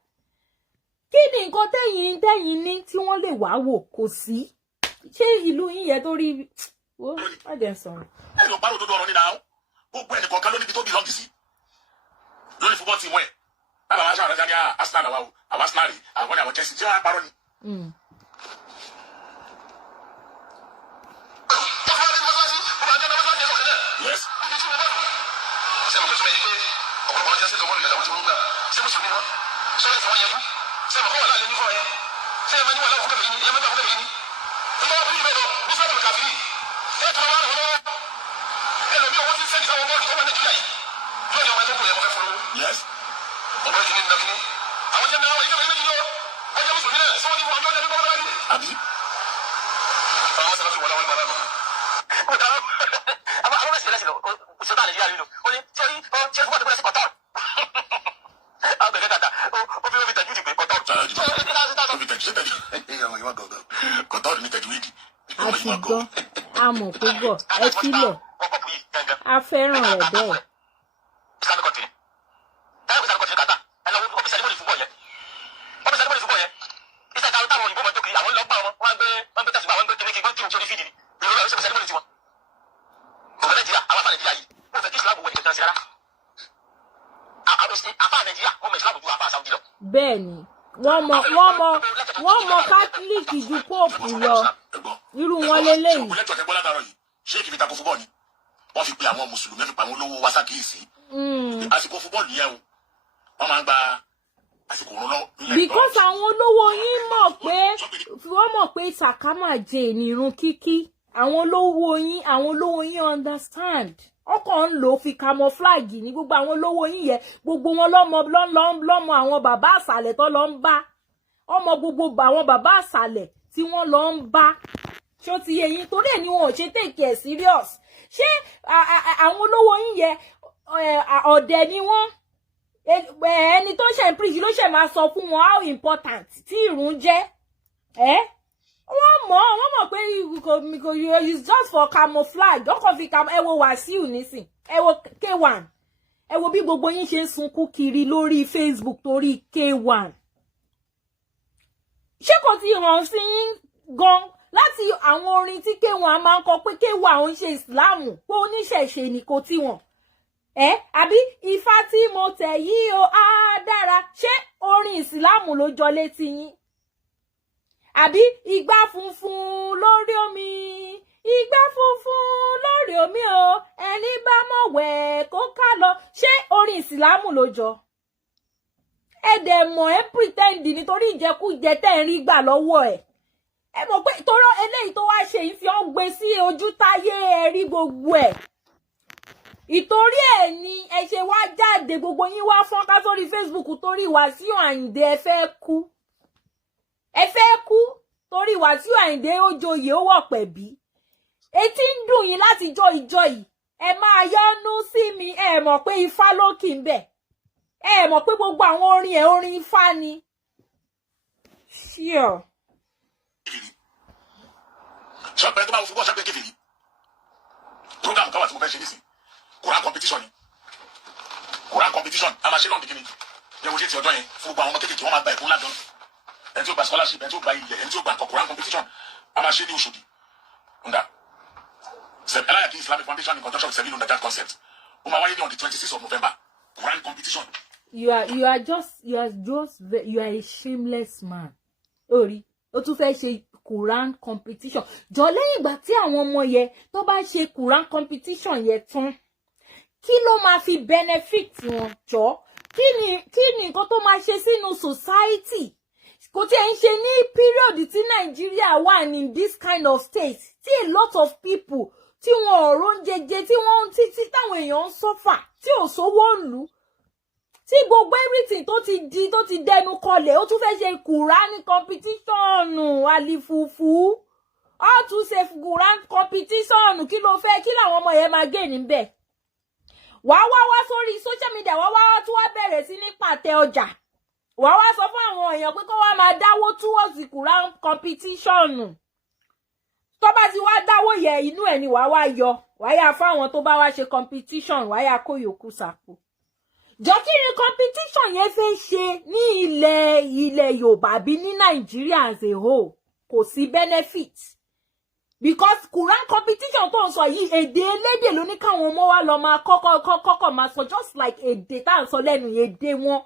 Kí ni nǹkan tẹ̀yìn ní tí wọ́n lè wá wò? Kò sí. Ṣé ìlú yín yẹn tó rí wo má jẹ́ sọ̀rọ̀. Ẹ lọ parọ́ tó dọ̀rọ̀ nínú àwọn gbogbo ẹnìkan kan ló níbi tó bí lọ́ọ̀gì sí lórí fúbọ́ tì wọ́n ẹ̀ bàbá wa ṣàròjà Tanzania Arsenal àwa o àwa Arsenal rí àwọn àwọn Chelsea tí wọ́n á parọ́ ni. Yes. Yes. Abi. Àtìgbọ́ amọ̀ tó gọ̀ ẹ sílẹ̀ a fẹ́ràn rẹ̀ bẹ́ẹ̀. Bẹ́ẹ̀ni wọ́n mọ kátólíìkì ju póòpù lọ irú wọn lélẹ́yìn. ṣé kìí fi tako fúbọ̀ ni wọ́n fi pe àwọn mùsùlùmí fi pa àwọn olówó wa sákìyèsí àsìkò fúbọ̀ nìyẹn o wọ́n máa ń gba àsìkò òun lọ. because àwọn olówó yín mọ̀ pé sàkámàjẹ nìrun kíkí àwọn olówó yín understand ọkàn ń lò fi camouflage ní gbogbo àwọn olówó yín yẹ gbogbo wọn lọ́mọ àwọn bàbá àsàlẹ̀ tó lọ ń bá ọmọ gbogbo àwọn bàbá àsàlẹ̀ tí wọ́n lọ ń bá ṣó ti yẹ yín torí ẹ̀ ni wọn ò ṣe take it serious ṣé àwọn olówó yín yẹ ọ̀dẹ̀ ni wọ́n ẹni tó ṣe ń preach ló ṣe máa sọ fún wọn how important tí ìrun jẹ́ wọ́n mọ̀ pé it's just for camouflage ọkọ̀ fi ẹ wo Wàsíù nísìn ẹ wo K1 ẹ wo bí gbogbo yín ṣe ń sunkún kiri lórí Facebook torí K1 ṣé kò ti hàn sí yín gan láti àwọn orin tí K1 máa ń kọ pé K1 ń ṣe ìsìláàmù pé oníṣẹ̀ṣe ni kò tí wọn àbí ifá tí mo tẹ̀ yìí o á dára ṣé orin ìsìláàmù ló jọ létí yín àbí igbá funfun lórí omi igbá funfun lórí omi o ẹni bá mọ̀ wẹ̀ kó ká lọ ṣé orin ìsìláàmù ló jọ dẹ̀ mọ̀ pretend nítorí ìjẹkújẹ tẹ́ ń rí gbà lọ́wọ́ ẹ mọ̀ pé tọ́rọ eléyìí tó wá ṣe ìfi ọ́n gbé sí ojú táyé ẹ rí gbogbo ẹ̀ ìtorí ẹ̀ ni ẹ ṣe wá jáde gbogbo yín wá fọ́nká sórí Facebook torí Wàsíù Àyìndé ẹ fẹ́ kú torí Wàsíù Àyìndé ó joyè ó wọ̀ pẹ̀bí etí ń dùn yín láti jọ ìjọ yìí ẹ máa yọ́nú sí mi ẹ mọ̀ pé ifá ló kì í bẹ̀ ẹ mọ̀ pé gbogbo àwọn orin ifá ni sure. ṣọpẹ́ tó bá wọ fúbọ̀ ṣọpẹ́ kéfì ni program kan wà tí mo fẹ́ ṣe nísìn Quran competition a máa ṣe lọ́ọ̀dì kìíní yẹ wo ṣe ti ọjọ́ yẹn fún gbogbo àwọn ọmọ kékeré wọ́n máa gba ẹ̀kún ládùn ẹni tí ó gba scholarship ẹni tí ó gba ilẹ̀ ẹni tí ó gba Quran competition a máa ṣe ní Òṣòdì ǹda Elayaki Islamic Foundation in conjunction with Seven that concept ó máa wáyé ní on the 26th of November Quran competition. You are a shameless man. Ori ó tún fẹ́ ṣe Quran competition jọ lẹ́yìn ìgbà tí àwọn ọmọ yẹn tó bá ṣe Quran competition yẹn tán kí ló máa fi benefit wọn jọ kí ni nǹkan tó máa ṣe sínú society kò tí ẹ ń ṣe ní period tí Nàìjíríà wà in this kind of state tí a lot of people tí wọn ò róúnjẹjẹ tí wọ́n títí táwọn èèyàn ń suffer tí ò sówó ìlú tí gbogbo everything tó ti dẹnu kọlẹ̀ ó tún fẹ́ ṣe Quran competition alifufu ó tún ṣe Quran competition kí ló fẹ́ kí làwọn ọmọ yẹn máa gé níbẹ̀ wá sórí social media wá tún wá bẹ̀rẹ̀ sí ní pàtẹ ọjà wá sọ fún àwọn èèyàn pé kó wá máa dáwó towards Quran competition tó bá ti wá dáwó yẹ inú ẹ̀ ni wá yọ wáyà fáwọn tó bá wá ṣe competition wáyà kó yòókù sàpò jọ kí ni competition yẹn fẹ́ ṣe ní ilẹ̀ Yorùbá bí ní Nàìjíríà as a whole kò sí benefit because Quran competition tó ń sọ yìí èdè elédè ló ní káwọn ọmọ wa lọ máa kọ́kọ́ máa sọ just like èdè tá à ń sọ lẹ́nu èdè wọn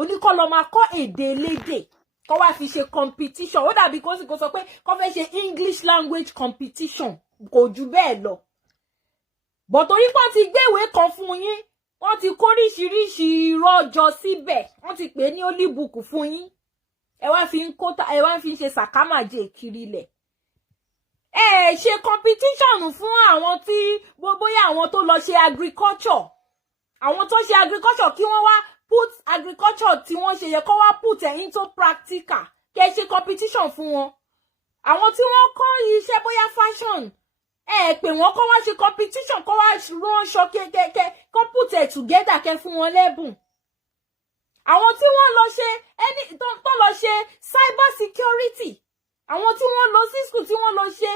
oníkọ́ lọ máa kọ́ èdè elédè kó wá fi ṣe competition ó dàbí kó sì kó sọ pé kó fẹ́ ṣe English language competition kò jù bẹ́ẹ̀ lọ bọ̀ torí pé wọ́n ti gbé ìwé kan fún yín wọ́n ti kóríṣiríṣi irọ́ jọ síbẹ̀ wọ́n ti pè ní holy book fún yín ẹ wá fi ń ṣe sàkámàjẹ kiri ilẹ̀ ṣe competition fún àwọn tí bóyá àwọn tó lọ ṣe agriculture àwọn tó ṣe agriculture kí wọ́n wá put agriculture tí wọ́n ṣe yẹ kó wá put into practical kẹ́ ṣe competition fún wọn àwọn tí wọ́n kọ́ iṣẹ́ bóyá fashion pè wọ́n kó wá ṣe competition kó wá ránṣọ kẹ́kẹ́kẹ́ kó put it together kẹ́ fún wọn lẹ́bùn àwọn tí wọ́n lọ ṣe tó lọ ṣe cyber security àwọn tí wọ́n lọ sí school tí wọ́n lọ ṣe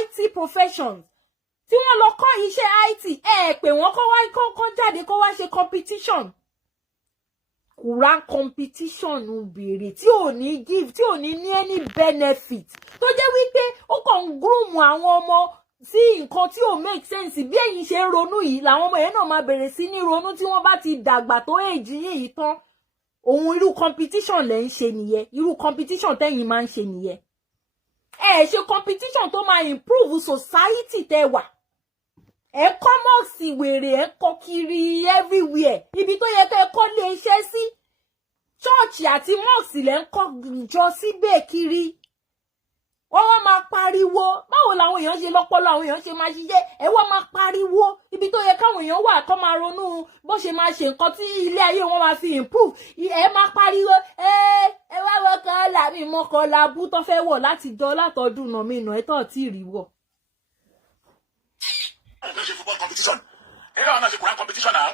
IT professions tí wọ́n lọ kọ́ iṣẹ́ IT pè wọ́n kó jáde kó wá ṣe competition Quran competition béèrè tí ò ní give tí ò ní any benefit tó jẹ́ wípé ó kàn groom àwọn ọmọ sí nǹkan tí ò make sense bí ẹ̀yin ṣe ń ronú yìí làwọn ọmọ yẹn náà máa bẹ̀rẹ̀ sí ní ronú tí wọ́n bá ti dàgbà tó èjì yìí tán ohun irú competition lẹ ń ṣe nìyẹn irú competition tẹ́yin máa ń ṣe nìyẹn ṣe competition tó máa improve society tẹ́ wà kọ́ mọ́ọ̀sì wèrè kọ́ kiri everywhere ibi tó yẹ kẹ́ kọ́ lé iṣẹ́ sí church àti mọ́ọ̀sì lẹ́ ń kọ́ jọ síbẹ̀ kiri wọ́n máa pariwo báwo làwọn èèyàn ṣe lọ́pọlọ àwọn èèyàn ṣe máa ṣiṣẹ́ wọ́n máa pariwo ibi tó yẹ káwọn èèyàn wà kọ́ máa ronú bó ṣe máa ṣe nǹkan tí ilé ayé wọn máa fi improve máa pariwo wá wọ́kàn làmì mọ́kàn labú tó fẹ́ wọ̀ láti jọ látọdún nà mí nà tó tí ì rí wọ̀. Ṣe football competition. Not a Quran competition now.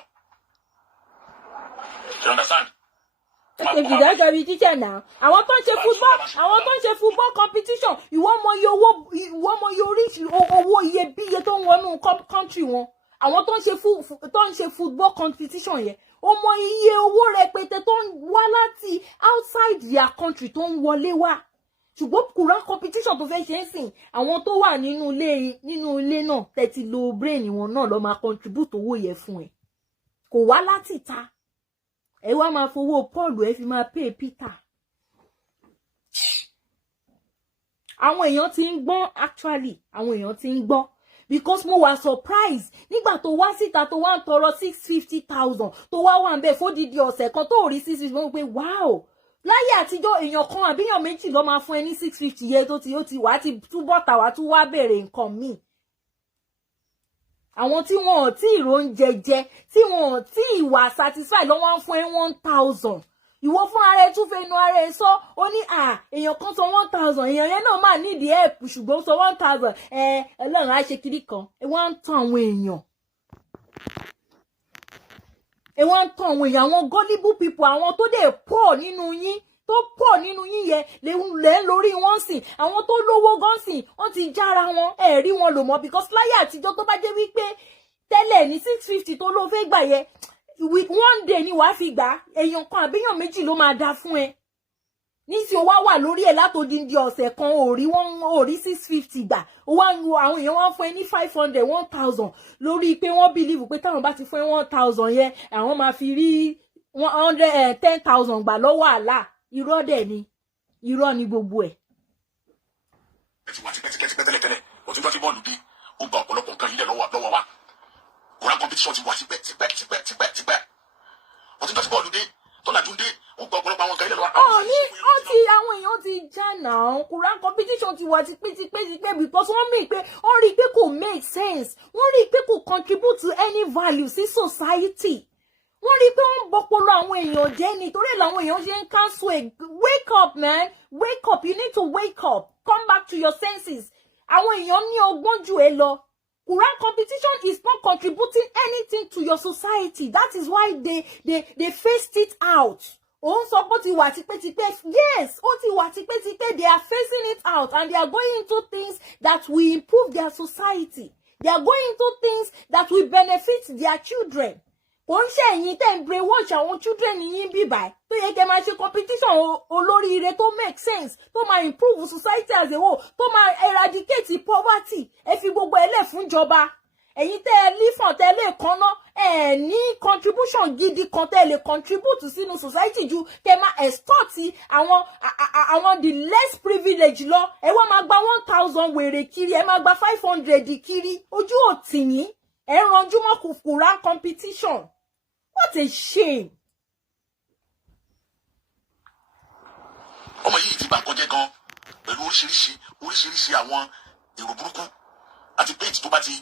You understand? That's a teacher now. Àwọn tó ń ṣe football competition. Ìwọ mọ iye oríṣi owó iyebíye tó ń wọnú country wọn. Àwọn tó ń ṣe football competition yẹn. Ó mọ iye owó rẹpẹtẹ tó ń wá láti outside their country tó ń wọlé wá. Ṣùgbọ́n Quran competition tó fẹ́ ṣe ń sìn àwọn tó wà nínú ilé náà tẹ́tí lo brain wọn náà lọ máa contribute owó yẹn fún ẹ kò wá láti ta wá máa fowó Paul fi máa pay Peter àwọn èèyàn ti ń gbọ́n actually àwọn èèyàn ti ń gbọ́n because mo wà surprise nígbà tó wá síta tó wá ń tọrọ 650,000 tó wà ń bẹ̀ fódìdí ọ̀sẹ̀ kan tó rí 650 mo pé wow láyé àtijọ́ èèyàn kan àbíyàn méjì ló máa fún ẹ ní 650 yẹ tó ti wá ti túbọ̀ tàwa tún wá bèrè nǹkan míì àwọn tí wọn ò tí ì róúnjẹ jẹ tí wọn ò tí ì wà satisfied ló wọ́n fún ẹ 1,000 ìwọ fún ara ẹ tún fẹ́ nu ara ẹ sọ ó ní èèyàn kan sọ 1,000 èèyàn yẹn náà máa nídìí help ṣùgbọ́n sọ 1,000 Ọlọ́run á ṣe kiri kan wọ́n ń tàn àwọn èèyàn wọ́n ń tàn àwọn èèyàn àwọn gullible people àwọn tó dẹ̀ pọ̀ nínú yín yẹn lẹ́ lórí wọn sìn àwọn tó lówó gan sìn wọ́n ti jára wọn rí wọn lò mọ́ because láyé àtijọ́ tó bá jẹ́ wípé tẹ́lẹ̀ ní 650 tó ló fẹ́ gbà yẹ with one day ni wàá fi gbà èèyàn kan àbíyàn méjì ló máa dá fún ẹ nísì ó wà lórí ẹ̀ látòdìndí ọ̀sẹ̀ kan ò rí 650 gbà àwọn èèyàn wọ́n fún ẹ ní 500 1,000 lórí pé wọ́n believe pé táwọn bá ti fún ẹ 1,000 yẹn àwọn máa fi rí 10,000 gbà lọ́wọ́ àlá irọ́ dẹ̀ ni irọ́ ni gbogbo ẹ̀. Tẹ́lẹ̀ òtún tí bọ́ọ̀lù dé ó gba ọ̀pọ̀lọpọ̀ nǹkan ilé lọ́wọ́ wa Quran competition ti wà tipẹ́ òtún tí bọ́ọ̀lù dé tọ́làjú dé ó gba ọ̀pọ̀lọpọ̀ àwọn nǹkan ilé lọ́wọ́. Àwọn èèyàn ti já náà Quran competition ti wà tipẹ́ because wọ́n mí pé wọ́n rí i pé kò make sense wọ́n rí i pé kò contribute to any value sí society wọ́n rí i pé wọ́n bọ́pọ̀lọ àwọn èèyàn jẹ́ nítorí làwọn èèyàn ṣe ń cancel wake up man wake up you need to wake up come back to your senses àwọn èèyàn ní ọgbọ́n jù ẹ lọ Quran competition is not contributing anything to your society that is why they faced it out òun sọ pé ó ti wà tipẹ́tipẹ́ yes ó ti wà tipẹ́tipẹ́ they are facing it out and they are going into things that will improve their society they are going into things that will benefit their children kò ń ṣe ẹ̀yin tẹ́ ń brainwash àwọn children yín bí báyìí tó yẹ kẹ́ máa ṣe competition olóríire tó make sense tó máa improve society as a whole tó máa eradicate poverty ẹ fi gbogbo ẹlẹ́ fún ìjọba ẹ̀yin tẹ́ ẹ lífọ̀n tẹ́ lè kanná ẹ ní contribution gidi kan tẹ́ lè contribute sínú society ju kẹ́ máa extort àwọn the less privilege lọ ẹ wá máa gba 1,000 wèrè kiri ẹ máa gba 500 kiri ojú òtì yín ẹ ranjú mọ́ kùkùrán competition. What a shame. Ọmọ yìí ti bá nǹkan jẹ́ gan pẹ̀lú oríṣiríṣi àwọn èrò burúkú àti péjì tó bá ti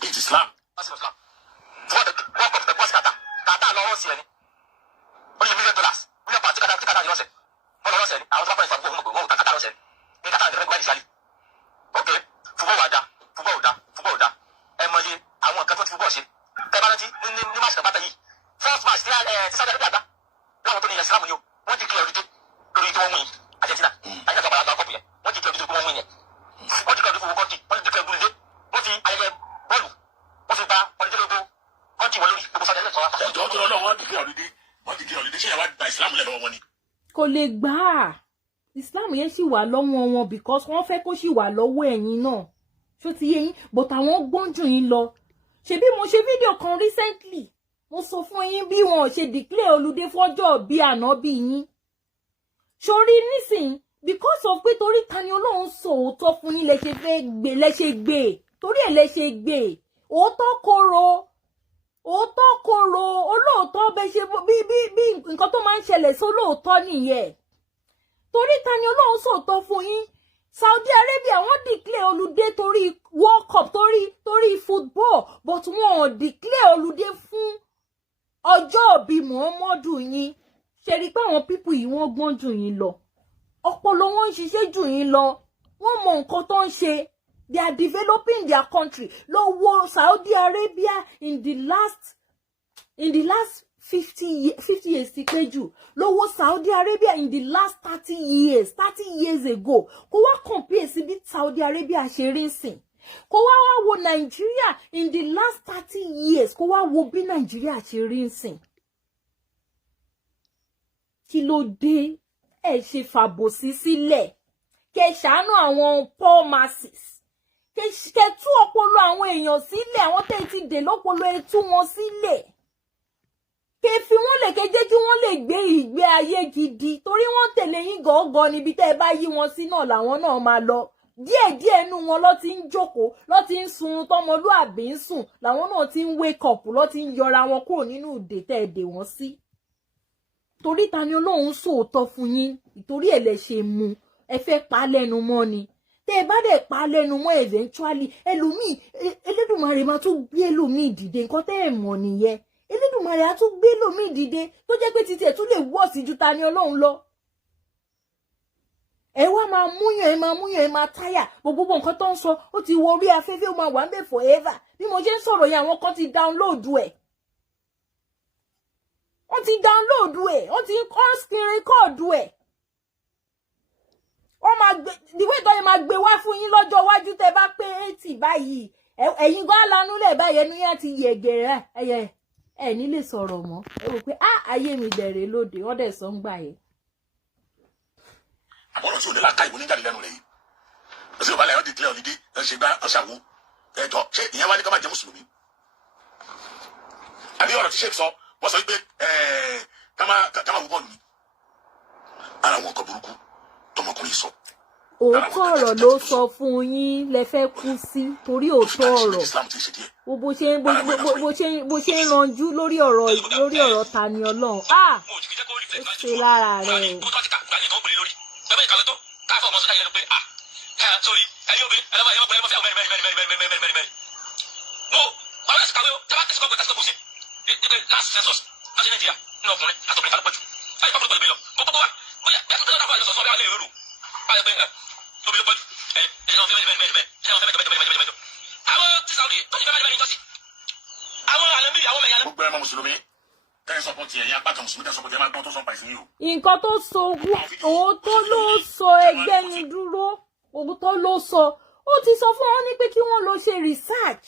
péjì Islam. Wọ́n kọ́ fẹ́ bọ́sì kàtà lọ́wọ́ sí ẹni. Ó yẹ $1 million. Ó yẹ pàtí kàtà yọ ọ̀sẹ̀. Wọ́n lọ́wọ́ sẹ̀ ni àwọn tó bá pẹ́ ìfàgbọ́ òun gbogbo kàtà lọ́sẹ̀ ní kàtà ìfẹ́ gbáyìí sálí. Ok, fúbọ̀ wà dá, fúbọ̀ ò dá. Ẹ mọ iye àwọn nǹkan tó ti fúbọ̀ ṣe. Tẹ́ bá rántí ní máṣe bàtà yìí. First match tí Sáúdí Arábíà gbá. Láwọn tó ní Islam ni o, wọ́n ti kílẹ̀ olùdé lórí tí wọ́n mú yìí. Argentina, ayé àgbà àgbà kọ́pù yẹn, wọ́n ti kílẹ̀ olùdé wọ́n mú yẹn. Wọ́n ti kílẹ̀ olùdé fún kọ́ńtì, wọ́n ti kílẹ̀ olùdé, wọ́n fi ayẹyẹ bọ́ọ̀lù, wọ́n fi gba ọdún tó kọ́ńtì wọn lórí gbogbo Sáúdí Arábíà. Ọjọ́ tó lọ́wọ́ wọ́n ti kílẹ̀ olùdé ṣé ìyàwó gba Islam lẹ̀ lọ́wọ́ wọn ni. Kò lè gbà á. Islam yẹn sì wà lọ́wọ́ wọn because wọ́n fẹ́ kó sì wà lọ́wọ́ ẹ̀yin náà. Ṣó ti yé yín but àwọn gbọ́n jù yín lọ. Ṣebí mo ṣe fídíò kan recently. Mo sọ fún yín bí wọn ṣe declare olùdé fọ́jọ́ bí ànábì yín. Ṣorí nísìn because of pé torí Tani Olohun sọ òótọ́ fún yín lẹ ṣe fẹ́ gbé lẹ ṣe gbé torí ẹ̀ lẹ ṣe gbé òótọ́ koro olóòótọ́ bẹ ṣe bí nǹkan tó máa ń ṣẹlẹ̀ sí olóòótọ́ nìyẹn. Torí Tani Olohun sọ òótọ́ fún yín Saudi Arabia wọ́n declare olùdé torí World Cup torí football but wọ́n declare olùdé fún ọjọ́ bí Muhammadu yín. Ṣé rí pé àwọn people yìí wọ́n gbọ́n jù yín lọ ọpọlọ wọn ń ṣiṣẹ́ jù yín lọ wọ́n mọ nǹkan tó ń ṣe. They are developing their country. Lọ wo Saudi Arabia in the last 50 years ti pé jù. Lọ wo Saudi Arabia in the last 30 years ago. Kó wá compare sí bí Saudi Arabia ṣe rí nsìn. Kó wá wo Nigeria in the last 30 years. Kó wá wo bí Nigeria ṣe rí nsìn. Kí ló dé ẹ ṣe fàbòsí sílẹ̀ kẹ́ ṣàánú àwọn poor masses. Kẹ́ tú ọpọlọ àwọn èèyàn sílẹ̀ àwọn tẹ́ ti dè lọ́pọlọ ẹ tú wọn sílẹ̀. Kẹ́ fi wọ́n lè kẹ́ kí wọ́n lè gbé ìgbé ayé gidi torí wọ́n tẹ̀lé yín gọ̀ọ̀gọ̀ níbi tẹ́ ẹ bá yí wọn sí náà làwọn náà máa lọ. Díẹ̀díẹ̀ nú wọn ló ti ń jókòó ló ti ń sun tọmọlúàbí ń sùn làwọn náà ti ń wake up ló ti ń yọra wọn kúrò nínú ìdè tẹ́ ẹ dè wọ́n sí. Torí Tani Olohun sòótọ́ fún yín ìtorí ẹ̀ lẹ ṣe mú ẹ fẹ́ pa lẹ́nu mọ́ ni. Tẹ́ ẹ bá dẹ̀ pa lẹ́nu mọ́ eventually ẹlòmíì Elédùmarè máa tún gbé ẹlòmíì dìde nǹkan tẹ́ ẹ mọ̀ nìyẹn. Elédùmarè á tún gbé ẹlòmíì dìde tó jẹ́ pé títí ẹ̀ tún lè wọ́ sí ju Tani Olohun lọ. Ẹ wá máa múyàn ẹ máa táyà gbogbo nǹkan tó ń sọ ó ti wọ orí afẹ́fẹ́ ó máa wà ń bẹ̀ forever. Bí mo ṣe ń sọ̀rọ̀ yẹn àwọn kan ti download ẹ̀. Wọ́n ti download ẹ̀ wọ́n ti screen record ẹ̀. Wọ́n máa gbé ìwé ìtọ́jú máa gbé wá fún yín lọ́jọ́ iwájú tẹ́ bá pé 80 báyìí ẹ̀yin gan lanú lẹ̀ báyìí ẹnu yẹn ti yẹ̀gẹ̀rẹ̀ ẹ̀ ní lè sọ̀rọ̀ mọ́ ẹ wò pé ayé mi bẹ̀rẹ̀ lóde wọ́n dẹ̀ sọ ń gbà yẹn. Àbọ̀rọ̀ tí ò ní láka ìwé níjàdí lẹ́nu rẹ̀ yìí òsì òbálẹ̀ ọ̀ dìklẹ̀ òdìdí ẹ̀ ṣe gbá ọ̀ṣàwò ẹ̀jọ̀ ṣé ìyẹn wá ní ká má jẹ́ mùsùlùmí. Àbí ọ̀rọ̀ tí ṣe sọ wọ́n sọ wípé ká má wú bọ́ọ̀lù ni ara wọn kọ burúkú tọmọkùnrin sọ. Òótọ́ ọ̀rọ̀ ló sọ fún yín lẹ fẹ́ kú sí torí òótọ́ ọ̀rọ̀ bó ṣe ń ranjú lórí ọ̀rọ̀ Tani Olohun ó ṣe lára rẹ̀. Last census, láti Nàìjíríà nínú ọkùnrin àtọkùnrin kan pọ̀jù àyè pápá pẹ̀lú bẹ́ẹ̀ lọ gbogbo wa bóyá bí akẹ́kọ̀ọ́ náà wà lọ́sọ̀ọ́sọ́ bí alẹ́ ìrú báyọ̀ pé tóbi ló pọ̀jù ẹ̀jẹ̀ wọn fẹ́ bẹ́ẹ̀ àwọn tí Saudi tó ti fẹ́ bẹ́ẹ̀ jọ́sí àwọn àlẹ́mí ìyàwó mẹ́yà. Gbogbo ẹ̀mọ mùsùlùmí tẹ́yìn sọ́pọ̀ tiẹ̀ yẹn apá kan mùsùlùmí tẹ́yìn sọ́pọ̀ tiẹ̀ máa gbọ́n tó sọ́pọ̀ ìsìn yìí o. Nǹkan tó so òótọ́ ló sọ ẹgbẹ́ ni dúró òótọ́ ló sọ ó ti sọ fún wọn ní pé kí wọ́n lọ ṣe research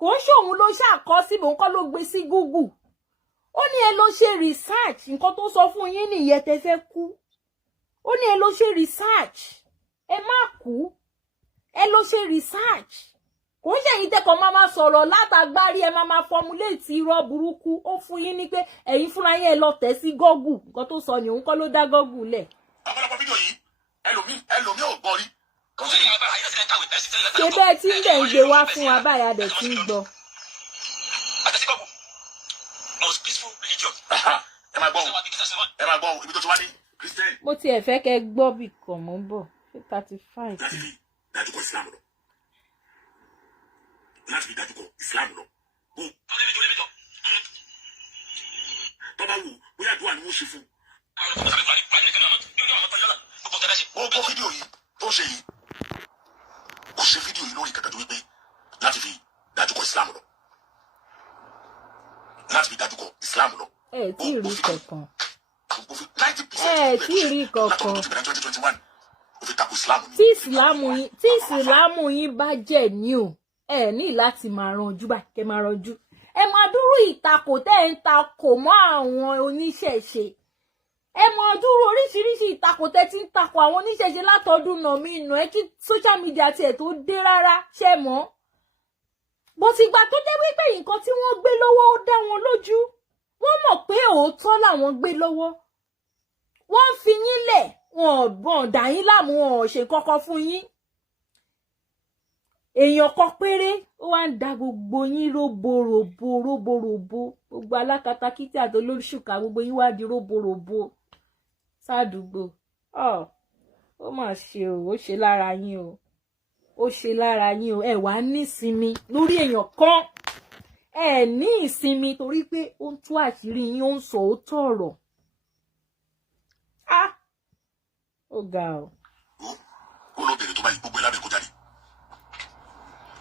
kò ń ṣòun ló ṣàkọsíbò nǹkan ló gbé sí Google ó ní ẹ lọ ṣe research nǹkan tó sọ fún yín nìyẹn tẹ́ fẹ́ kú ó ní ẹ lọ ṣe research ẹ má kú ẹ lọ ṣe research kò kò ń ṣe yín tẹ́kọ̀ọ́ máa sọ̀rọ̀ látàgbárí ẹ máa formulate irọ́ burúkú ó fún yín ní pé ẹ̀yin fúnra yín ẹ lọ tẹ̀ sí Google nǹkan tó sọ ni òun kọ́ ló dá Google lẹ̀. ọ̀pọ̀lọpọ̀ fídíò yìí ẹlòmíì ò gbọ́ rí. ṣé bẹ́ẹ̀ tí ń dẹ̀ ń gbé wá fún wa báyà dẹ̀ tí ń gbọ́. ẹ máa gbọ́ ibi tó ti wá ní Christian. mo tiẹ̀ fẹ́ kẹ́ gbọ́ bì kàn mọ́ bọ̀ 35. láti fi dájú kọ Islam lọ. láti fi dájú kọ Islam lọ. tọ́ba wù bóyá àdúrà ni wọ́n ṣe fún. ó gbọ́ fídíò yìí tó ṣe yìí kò ṣe fídíò yìí lórí kankan tó wípé láti fi dájú kọ Islam lọ. láti fi dájú kọ Islam lọ. ẹ tí ì rí kankan. ẹ tí ì rí kankan. tí ìsìlámù yín bá jẹ́ ní o ẹ ní láti máa ranjú bá kẹ́ máa ranjú. ẹ máa dúró ìtakò tẹ́ ẹ ń takò mọ́ àwọn oníṣẹ̀ṣe. ẹ máa dúró oríṣiríṣi ìtakò tẹ́ ti ń takò àwọn oníṣẹ̀ṣe látọdún náà mí nù ẹ kí social media tiẹ̀ tó dé rárá ṣe mọ́. bó ti gbà tó jẹ́ wípé nǹkan tí wọ́n gbé lọ́wọ́ ó dá wọn lójú. wọ́n mọ̀ pé òótọ́ làwọn gbé lọ́wọ́. wọ́n fi yín lẹ̀ wọ́n dà yín láàmú wọn ò ṣe kọ́kọ́ fún yín. èèyàn kan péré ó wá ń da gbogbo yín róboròbo gbogbo alákatakítí àti olóṣùkà gbogbo yín wá di róboròbo sádùúgbò. ó mà ṣe ó ṣe lára yín o ó ṣe lára yín o ẹ wá ní ìsinmi lórí èèyàn kan ẹ ní ìsinmi torí pé ó ń tú àṣírí yín ó ń sọ òótọ́ ọ̀rọ̀. ó ga ọ. ó lóbìnrin tó báyìí gbogbo ẹ̀ lábẹ́ kó jáde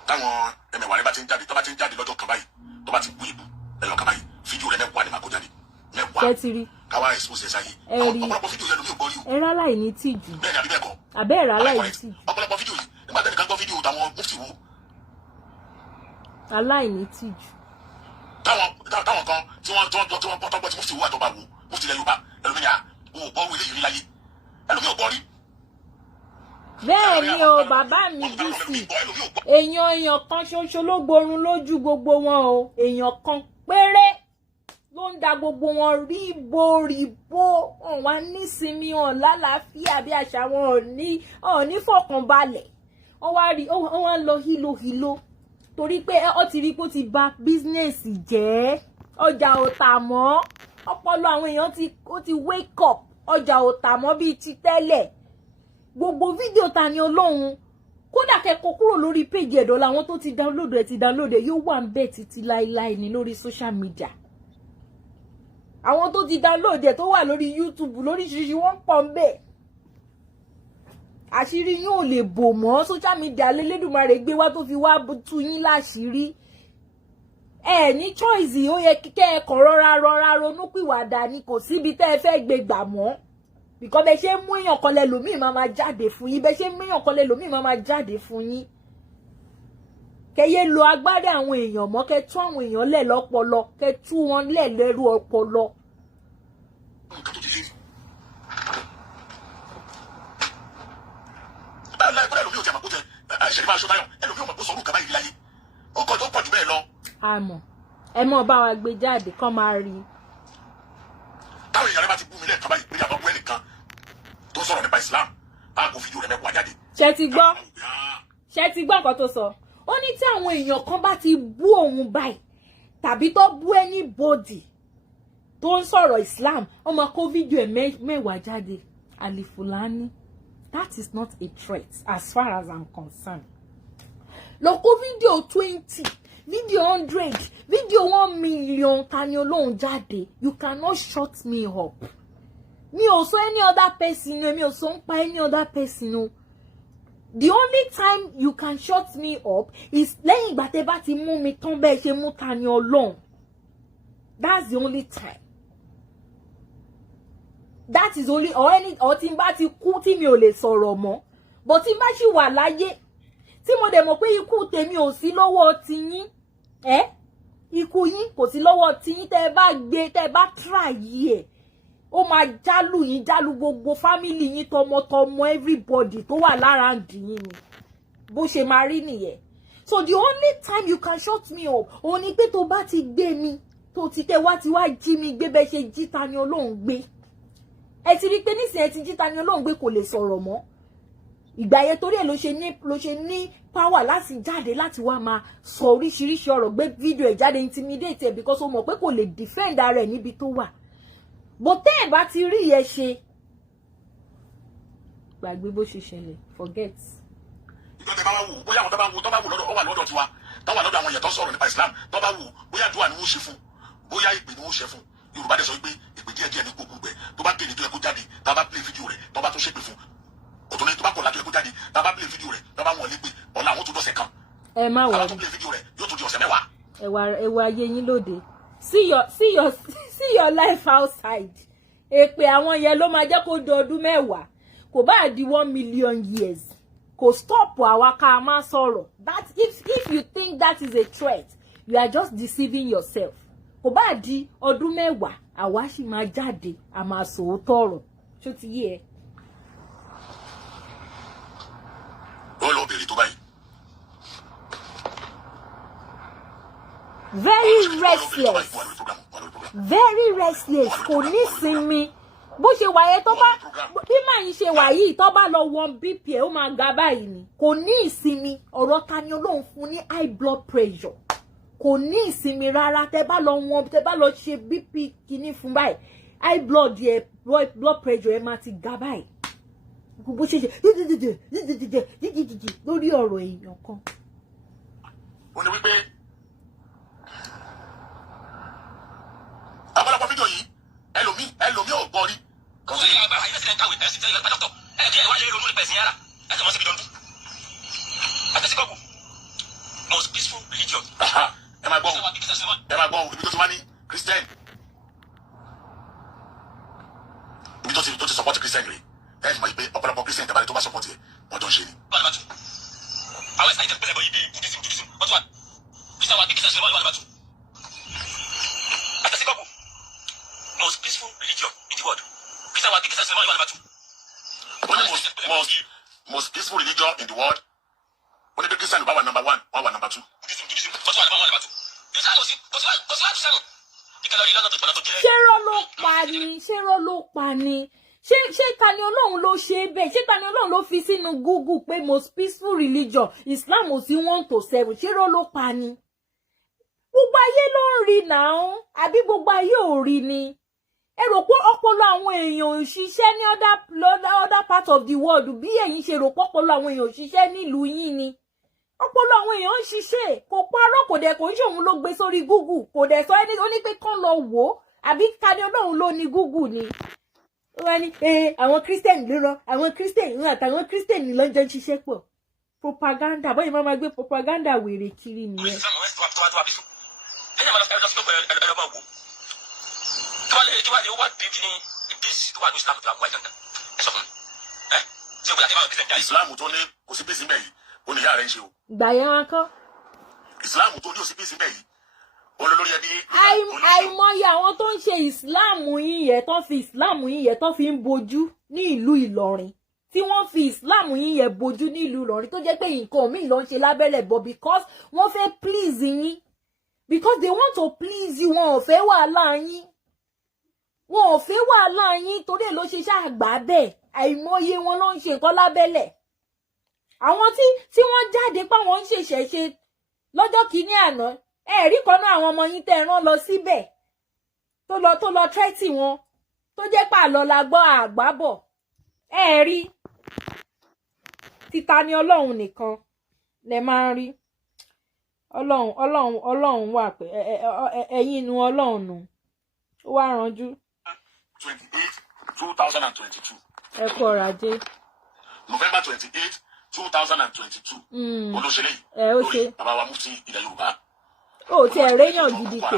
táwọn ẹmẹ̀wà rẹ bá ti ń jáde tó bá ti ń jáde lọ́jọ́ kan báyìí tó bá ti gbé ìbú ẹ̀yọ̀ kan báyìí fídíò rẹ mẹ́wàá ni màá kó jáde mẹ́wàá káwá expose ẹ̀ sáyé ọ̀pọ̀lọpọ̀ fídíò yẹn ló ní ògbọ́ rí o. ẹ̀rọ aláìní tìjú. bẹ́ẹ̀ ni àbí bẹ́ẹ̀ kọ́. àbẹ́ ẹ̀rọ aláìní tìjú. ọ̀pọ̀lọpọ̀ fídíò yìí nígbà tẹ́nìkan gbọ́ fídíò táwọn mufti wo. aláìní tìjú. táwọn kan tí wọ́n tọ́gbọ́ tí mufti wo àtọ́ba wo mufti ilẹ̀ Yorùbá ẹlòmíyà ò gbọ́ wọlé yìí láyé ẹlòmíyà ò gbọ́ rí. bẹ́ẹ̀ ni o bàbá mi bísí èèyàn kan ṣoṣo ló gborun lójú gbogbo wọn o èèyàn kan péré ló ń da gbogbo wọn ríbo wọn wá nísinmi wọn lálàáfíà bí àṣà wọn ò ní fọkànbalẹ̀ wọn wá rí wọn wá lọ hílóhíló torí pé ó ti rí pé ó ti bà bísínẹ́sì jẹ́ ọjà ò tà mọ́ ọpọlọ àwọn èèyàn ti wake up ọjà ò tà mọ́ bíi ti tẹ́lẹ̀. gbogbo fídíò Tani Olohun kódà kẹ́kọ̀ọ́ kúrò lórí péjì ẹ̀dọ́ làwọn tó ti download ẹ̀ yóò wà ń bẹ̀ títí láíláí ní lórí social media. àwọn tó ti download ẹ̀ tó wà lórí YouTube lóríṣiríṣi wọ́n pọ̀ ń bẹ̀. àṣírí yín ò lè bò mọ́ social media lélẹ́dùmarè gbé wá tó fi wá tú yín láṣìírí. ẹ ní choice ó yẹ kíkẹ́ ẹ kàn rọra ronúpìwàdà ni kò síbi tẹ́ ẹ fẹ́ gbé gbà mọ́. Because bẹ́ ṣe mú èèyàn kan lẹ́lòmíì máa jáde fún yín bẹ́ ṣe mú èèyàn kan lẹ́lòmíì máa jáde fún yín. kẹ́yẹ́ lo agbára àwọn èèyàn mọ́ kẹ́ tú àwọn èèyàn lẹ̀ lọ́pọlọ kẹ́ tú wọn lẹ̀ lẹ́rú ọpọlọ. àmọ́ ẹ mọ̀ bá wa gbé jáde kọ́ máa rí i. táwọn èèyàn rẹ bá ti bú mi lẹ́ẹ̀kan báyìí pé àbọ̀ bú ẹnìkan tó sọ̀rọ̀ nípa Islam á kó fídíò rẹ mẹ́wàá jáde. ṣé ti gbọ́ nǹkan tó sọ ó ní tí àwọn èèyàn kan bá ti bú òun báyìí tàbí tó bú anybody tó ń sọ̀rọ̀ Islam ó máa kó fídíò ẹ̀ mẹ́wàá jáde. Alfulani, that is not a threat as far as I'm concerned. lọ kó fídíò 20 fídíò 100 fídíò 1 million Tani Olohun jáde. You cannot shut me up. Mi ò sọ any other person no mi ò sọ ń pa any other person no. The only time you can shut me up is lẹ́yìn ìgbà tẹ́ bá ti mú mi tán bẹ́ẹ̀ ṣe mú Tani Olohun. That's the only time. That is only or tí n bá ti kú tí mi ò lè sọ̀rọ̀ mọ́. But tí n bá ṣì wà láyé tí mo dẹ̀ mọ̀ pé ikú tèmi ò sí lọ́wọ́ tiyín. Ikú yín kò sí lọ́wọ́ tiyín tẹ́ bá gbé tẹ́ bá try ẹ̀. Ó máa jálù yín jálù gbogbo family yín tọmọtọmọ everybody tó wà lára ǹdí yín ni bó ṣe máa rí nìyẹn. So the only time you can shut me up òun ni pé tó bá ti gbé mi tó ti tẹ́ wá ti wá jí mi gbé bẹ́ ṣe jí Tani Olohun gbé. Ẹ ti rí pé nísìnyí ẹ ti jí Tani Olohun gbé kò lè sọ̀rọ̀ mọ́. Ìgbà yẹn torí ẹ̀ ló ṣe ní power láti jáde láti wá máa sọ oríṣiríṣi ọ̀rọ̀ gbé fídíò ẹ̀ jáde intimidate ẹ̀ because ó mọ̀ pé kò lè defend ara ẹ̀ níbi tó wà. But tẹ́ ẹ̀ bá ti rí ẹ ṣe gbàgbé bó ṣe ṣẹlẹ̀ forget. ìjọba tẹ bá wá wù bóyá àwọn tó bá wù lọ́dọ̀ ó wà lọ́dọ̀ tiwa tó wà lọ́dọ̀ àwọn èèyàn tó sọ̀rọ̀ nípa Islam tó bá wù bóyá àdúrà ni wọ́n ṣe fún bóyá ìpè ni wọ́n ṣe fún Yorùbá dẹ̀ sọ pé ìpè díẹ̀ ní gbogbo gbẹ tó bá kéde tó yẹ kó jáde tá a bá play fídíò rẹ̀ tó bá tó ṣépè fún òtún ní tó bá kọ̀ látọ̀ yẹ kó jáde tá a bá play fídíò rẹ̀ tó bá wọn lé pé ọ̀la àwọn tó dọ̀sẹ̀ kan ẹ má wọ̀ tó play fídíò rẹ̀ yóò tó di ọ̀sẹ̀ mẹ́wàá. ẹwà ayé yín lóde see your life outside èpè àwọn yẹn ló máa jẹ́ kó di ọdún mẹ́wàá kò bá di 1 million years kò stop àwa ká máa sọ̀rọ̀ that if you think that is a threat you are just deceiving yourself kò bá di ọdún mẹ́wàá àwa sì máa jáde a máa sòótọ́ ọ̀rọ̀ ṣó ti yé ẹ. ó lọ bèrè tó báyìí. very restless kò ní sinmi bó ṣe wáyé tó bá bí màá yín ṣe wà yìí tó bá lọ wọn bp ẹ ó máa ga báyìí ni kò ní ìsinmi ọ̀rọ̀ Tani Olohun fún ní high blood pressure kò ní ìsinmi rárá tẹ́ bá lọ ṣe bp kìíní fún báyìí high blood pressure ẹ máa ti ga báyìí bó ṣe lórí ọ̀rọ̀ èèyàn kan. ó ní wípé àpọ̀lọpọ̀ fídíò yìí ẹlòmíì ò gbọ́ rí. kò sí agbára ilé sílẹ̀ káwé ẹ̀sìn tẹ́lẹ̀ lọ́pẹ́ dọ́kítọ̀ ẹ̀jẹ̀ ìwádìí ronú nípa ẹ̀sìn yàrá ẹ̀sìn wọn síbi dọ́ndú. àtẹ̀síkọ́kù most peaceful religion. ẹ máa gbọ́ ibi tó ti wá ní Christian ibi tó ti support Christian rẹ̀ ẹ̀ ẹ̀ mọ̀ pé ọ̀pọ̀lọpọ̀ Christian tẹ̀bálẹ̀ tó bá support ẹ̀ wọ́n jọ ń ṣe ni. àwọn ẹ̀sìn àyíkẹ́ pẹ̀lẹ́ bọ̀ yìí dé Buddhism wọ́n tún wà Christian wà bí Christian ṣe wà lọ́wọ́ àtẹ̀síkọ́kù most peaceful religion in the world. Christian wa Christian wa number 2. Only most peaceful religion in the world. Only the Christian wa number 1, one wa number 2. Buddhism. What's one number 2? Christian was seven. Ṣé ló pa ni? Ṣé Tani Olohun ló ṣe bẹ́ẹ̀? Ṣé Tani Olohun ló fi sínú Google pé most peaceful religion Islam ò sí 1 to 7? Ṣé ló pa ni? Gbogbo ayé ló ń rí náà, àbí gbogbo ayé ò rí ni? Ẹ rò pé ọpọlọ àwọn èèyàn ò ṣiṣẹ́ ní other part of the world bí ẹ̀yin ṣe rò pé ọpọlọ àwọn èèyàn ò ṣiṣẹ́ nílùú yín ni. Ọpọlọ àwọn èèyàn ń ṣiṣẹ́ kò parọ́ kò dẹ̀ kò ń ṣòun ló gbé sórí Google kò dẹ̀ sọ ẹni ó ní pé kán lọ wò ó àbí Tani Olohun ló ní Google ni. Wọ́n ní àwọn Christian ló rọ àwọn Christian ìran àtàwọn Christian lọ́jọ́ ń ṣiṣẹ́ pọ̀. Propaganda bóyá máa gbé propaganda wèrè kiri nìyẹn. Islam tó ní kò sí bísí bẹ́ẹ̀ yìí ó ní ìyá rẹ̀ ń ṣe o. Gbà yẹn wọn kọ́. Islam tó ní kò sí bísí bẹ́ẹ̀ yìí olólórí ẹbí. àìmọye àwọn tó ń ṣe Islam yín yẹn tó fi Islam yín yẹn tó fi ń bojú ní ìlú Ìlọrin tí wọ́n fi Islam yín yẹn bojú ní ìlú Ìlọrin tó jẹ́ pé nǹkan míì ló ń ṣe lábẹ́lẹ̀ bọ̀ because wọ́n fẹ́ please yín because they want to please you wọn ò fẹ́ wàhálà yín. Wọn ò fẹ́ wàhálà yín torí ẹ̀ ló ṣe ṣàgbà bẹ́ẹ̀ àìmọye wọn ló ń ṣe nǹkan lábẹ́lẹ̀. Àwọn tí wọ́n jáde pa wọ́n ń ṣèṣẹ̀ṣe lọ́jọ́ kìíní àná ẹ̀rí kan náà àwọn ọmọ yín tẹ́ rán lọ síbẹ̀ tó lọ tẹ́tì wọn tó jẹ́ pà lọ la gbọ́ àgbábọ̀ ẹ̀rí ti Tani Olohun nìkan lẹ máa ń rí Ọlọ́run wà pé ẹ̀yin inú Ọlọ́run nù ó wá ranjú. 28, 2022. Ẹ kú ọrọ̀ ajé. November 28, 2022. Olóṣèlú yìí. Ó ṣe. Bàbá wa mufti ilẹ̀ Yorùbá. Ó ti ẹ̀rẹ́ yàn gidi pé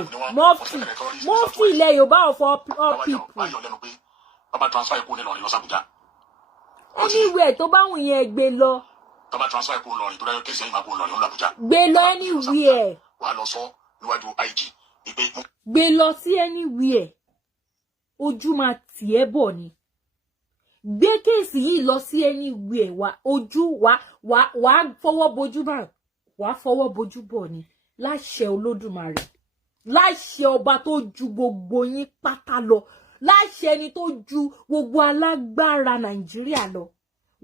mufti ilẹ̀ Yorùbá of all people. Báyọ̀ lẹ́nu pé bàbá transfer ikú ní Ìlọrin lọ s'Àbújá. Anywhere tó bá wùn yẹn gbé lọ. Bàbá transfer ikú Ìlọrin tó dáyọ̀ kéṣe ìmọ̀ ikú Ìlọrin lọ l'Àbújá. Gbé lọ anywhere. Wà á lọ sọ níwájú IG. Gbé lọ sí anywhere. Ojú máa tì ẹ́ bọ̀ ni. Gbé kéèsì yìí lọ sí anywhere wá ojú wá fọwọ́ bojú bá wàá fọwọ́ bojú bọ̀ ni láṣẹ Olódùmarè, láṣẹ ọba tó ju gbogbo yín pátá lọ, láṣẹ ẹni tó ju gbogbo alágbára Nàìjíríà lọ.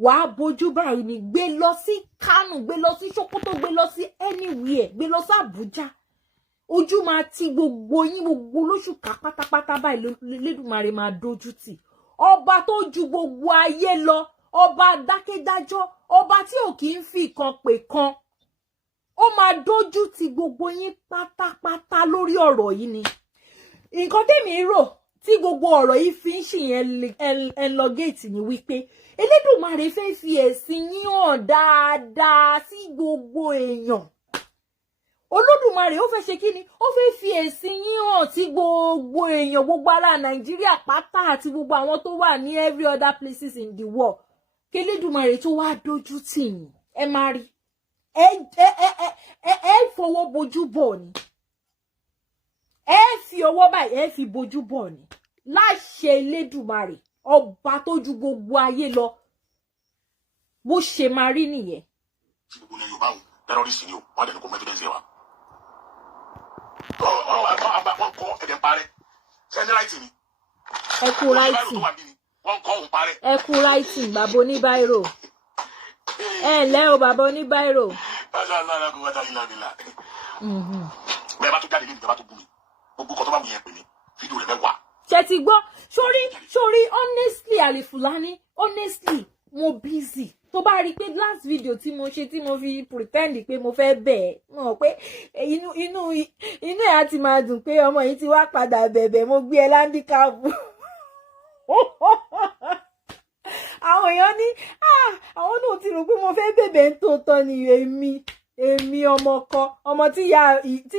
Wàá bojú báyìí ni, gbé lọ sí Kánò, gbé lọ sí Sókótó, gbé lọ sí anywhere, gbé lọ sí Àbújá. Ojú máa ti gbogbo yín, gbogbo olóṣùká pátápátá báyìí l'Elédùmarè máa dojú tì. Ọba tó ju gbogbo ayé lọ, ọba dákẹ́dájọ́, ọba tí ò kì í fi kan pè kan. Ó máa dojú tì gbogbo yín pátápátá lórí ọ̀rọ̀ yìí ni. Nǹkan tèmi rò tí gbogbo ọ̀rọ̀ yìí fi ń ṣìyẹn elongate ni wípé Elédùmarè fẹ́ fi ẹ̀sìn yín hàn dáadáa sí gbogbo èèyàn. Olódùmarè ó fẹ́ ṣe kí ni? Ó fẹ́ fi ẹ̀sìn yín hàn sí gbogbo èèyàn, gbogbo ará Nàìjíríà pátá àti gbogbo àwọn tó wà ní every other places in the world. Kí Elédùmarè tó wá dojú tì yín, ẹ máa rí. Ẹ fọwọ́ bojú bọ̀ ni. Ẹ fi ọwọ́ báyìí, ẹ fi bojú bọ̀ ni. Láṣẹ Elédùmarè, ọba tó ju gbogbo ayé lọ. Bó ṣe máa rí nìyẹn. tí gbogbo ilẹ̀ Yorùbá terrorist ni o wọ́n dẹ̀ ní kó mọ evidence wa. wọ́n kọ́ ẹ̀dẹ̀ parẹ́ sẹ́ni láìtì ni. Ẹ kú ráìtì. wọ́n kọ́ òun parẹ́. Ẹ kú ráìtì bàbá oníbáírò. Ẹ ǹlẹ́ o bàbá oníbáírò. bẹ́ẹ̀ bá tó jáde nínú ìjọba tó bú mi gbogbo kan tó bá wù yẹn pè mí fídíò rẹ̀ mẹ́wàá. Ṣé ti gbọ́? Sórí honestly Alfulani, honestly mo busy. Tó bá rí pé last video tí mo ṣe tí mo fi pretend pé mo fẹ́ bẹ̀ mo mọ̀ pé inú ẹ̀ á ti máa dùn pé ọmọ yìí ti wá padà bẹ̀bẹ̀, mo gbé ẹ láńdíkàpù. Àwọn èèyàn ní àwọn náà ti rò pé mo fẹ́ bẹ̀bẹ̀ ń tòótọ́ ni èmi ọmọ tí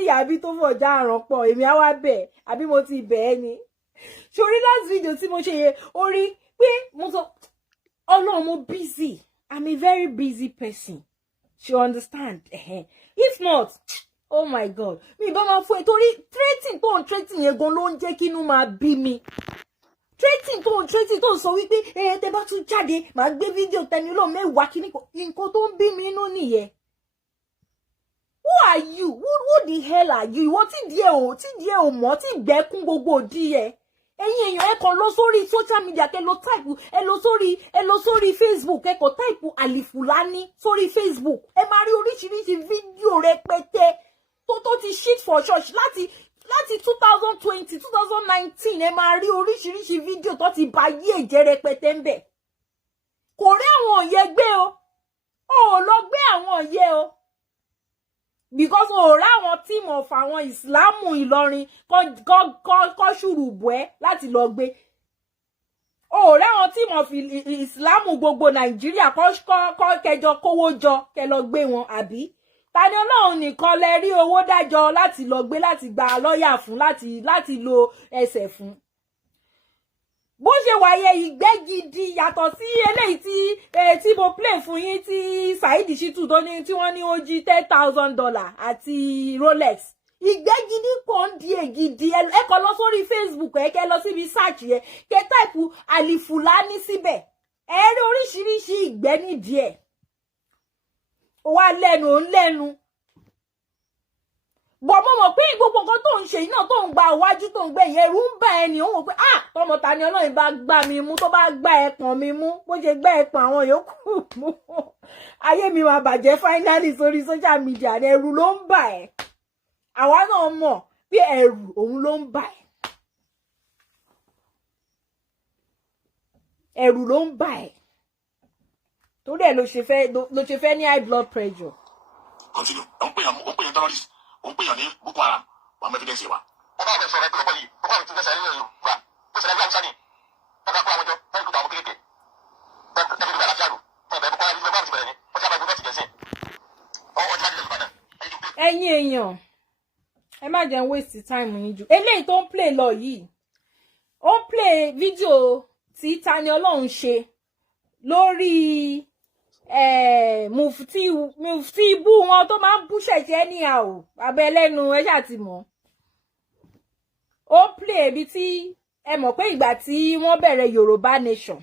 ìyá bí tó fọjá àràn pọ̀, èmi á wá bẹ̀ àbí mo ti bẹ̀ ẹ́ ni. Sórí last video tí mo ṣe yẹ ó rí pé mo sọ Ọlọ́run mo busy. I'm a very busy person. You understand? If not, oh my God. Mi bá máa fún ẹ torí threatening yẹn gan ló ń jẹ́ kí inú máa bí mi. Threatening tó ń sọ wípé tẹ́ bá tún jáde máa gbé fídíò Tani Olohun mẹ́wàá kíní nǹkan tó ń bí mi inú nìyẹn. Who are you? Who the hell are you? Ìwọ tí díẹ̀ ò mọ̀ tí gbẹ́kún gbogbo òdì ẹ̀. Ẹ̀yin èèyàn ẹ kàn lọ sórí social media kẹ́ lọ type ẹ lọ sórí Facebook ẹ kàn type Alfulani sórí Facebook. Ẹ máa rí oríṣiríṣi fídíò rẹpẹtẹ tó ti shit for church láti 2020 2019 ẹ máa rí oríṣiríṣi fídíò tó ti bà yé ẹ̀jẹ̀ rẹpẹtẹ ńbẹ̀. Kò rí àwọn yẹn gbé o. Ó lọ gbé àwọn yẹn o. Because ó rá àwọn team of àwọn Ìsìlámù Ìlọrin kọ́ ṣùrùbù ẹ́ láti lọ gbé. Ó rá àwọn team of Ìsìlámù gbogbo Nàìjíríà kọ́ kẹjọ kówó jọ kẹ lọ gbé wọn àbí. Tani Olohun nìkan lẹ rí owó dájọ́ láti lọ gbé láti gba lọ́yà fún láti lo ẹsẹ̀ fún. Bó ṣe wáyé ìgbẹ́ gidi yàtọ̀ sí eléyìí tí mo play fún yín tí Saheed Shittu tó ní tí wọ́n ní ó jí $10,000 àti Rolex. Ìgbẹ́ gidi pọ̀ ń di ègidì ẹ kọ lọ sórí Facebook ẹ kẹ lọ síbi search yẹn kẹ type Alfulani síbẹ̀. Ẹ rí oríṣiríṣi ìgbẹ́ nídìí ẹ̀. Ó wá lẹ́nu. Bọ̀ mo mọ̀ pé gbogbo nǹkan tó ń ṣe iná tó ń gba iwájú tó ń gbé yẹn ẹ̀rù ń bà ẹni òun pé tọmọ Tani Olohun bá gbá mi mú tó bá gbá ẹpọ̀n mi mú bó ṣe gbá ẹpọ̀n àwọn yòókù mú ayé mi máa bàjẹ́ finally sórí social media ni ẹ̀rù ló ń bà ẹ́. Àwa náà mọ̀ pé ẹ̀rù òun ló ń bà ẹ́. Ẹ̀rù ló ń bà ẹ́. Torí ẹ̀ ló ṣe fẹ́ ní high blood pressure. Continue. Ó ń pè yàn terrorist. Ó ń pè yàn ní Boko Haram. Wà á mọ evidence wa. Ọba àbẹ̀ sọ̀rọ̀ ẹgbẹ́ ọkọ yìí. Ọba àbẹ̀ tún fẹsẹ̀ nílẹ̀ Yorùbá. Ó ṣẹlẹ̀ bí Haúsá ni. Ọba kó àwọn ọjọ́. Bẹ́ẹ̀ni kó àwọn kéékèèké. Tẹ́lifí ìgbà àlàáfíà lò. Ọbẹ̀ Boko Haram ti bẹ̀rẹ̀ ni. Ọjà àbẹ̀ gbọ́dọ̀ ti gẹ̀ẹ́sì. Ọjà àbẹ̀ Ìbàdàn. Ẹ̀yin èèyàn, ẹ má jẹ́ waste time yín jù. Eléyìí tó ń play lọ yìí. Ó ń play fídíò tí Tani Olohun ṣe lórí mufti ibú wọn tó máa ń bú ṣẹ̀ṣẹ̀ ní àwò abẹ́lẹ́nu ẹ ṣáà ti mọ̀. Ó play ibi tí ẹ mọ̀ pé ìgbà tí wọ́n bẹ̀rẹ̀ Yorùbá nation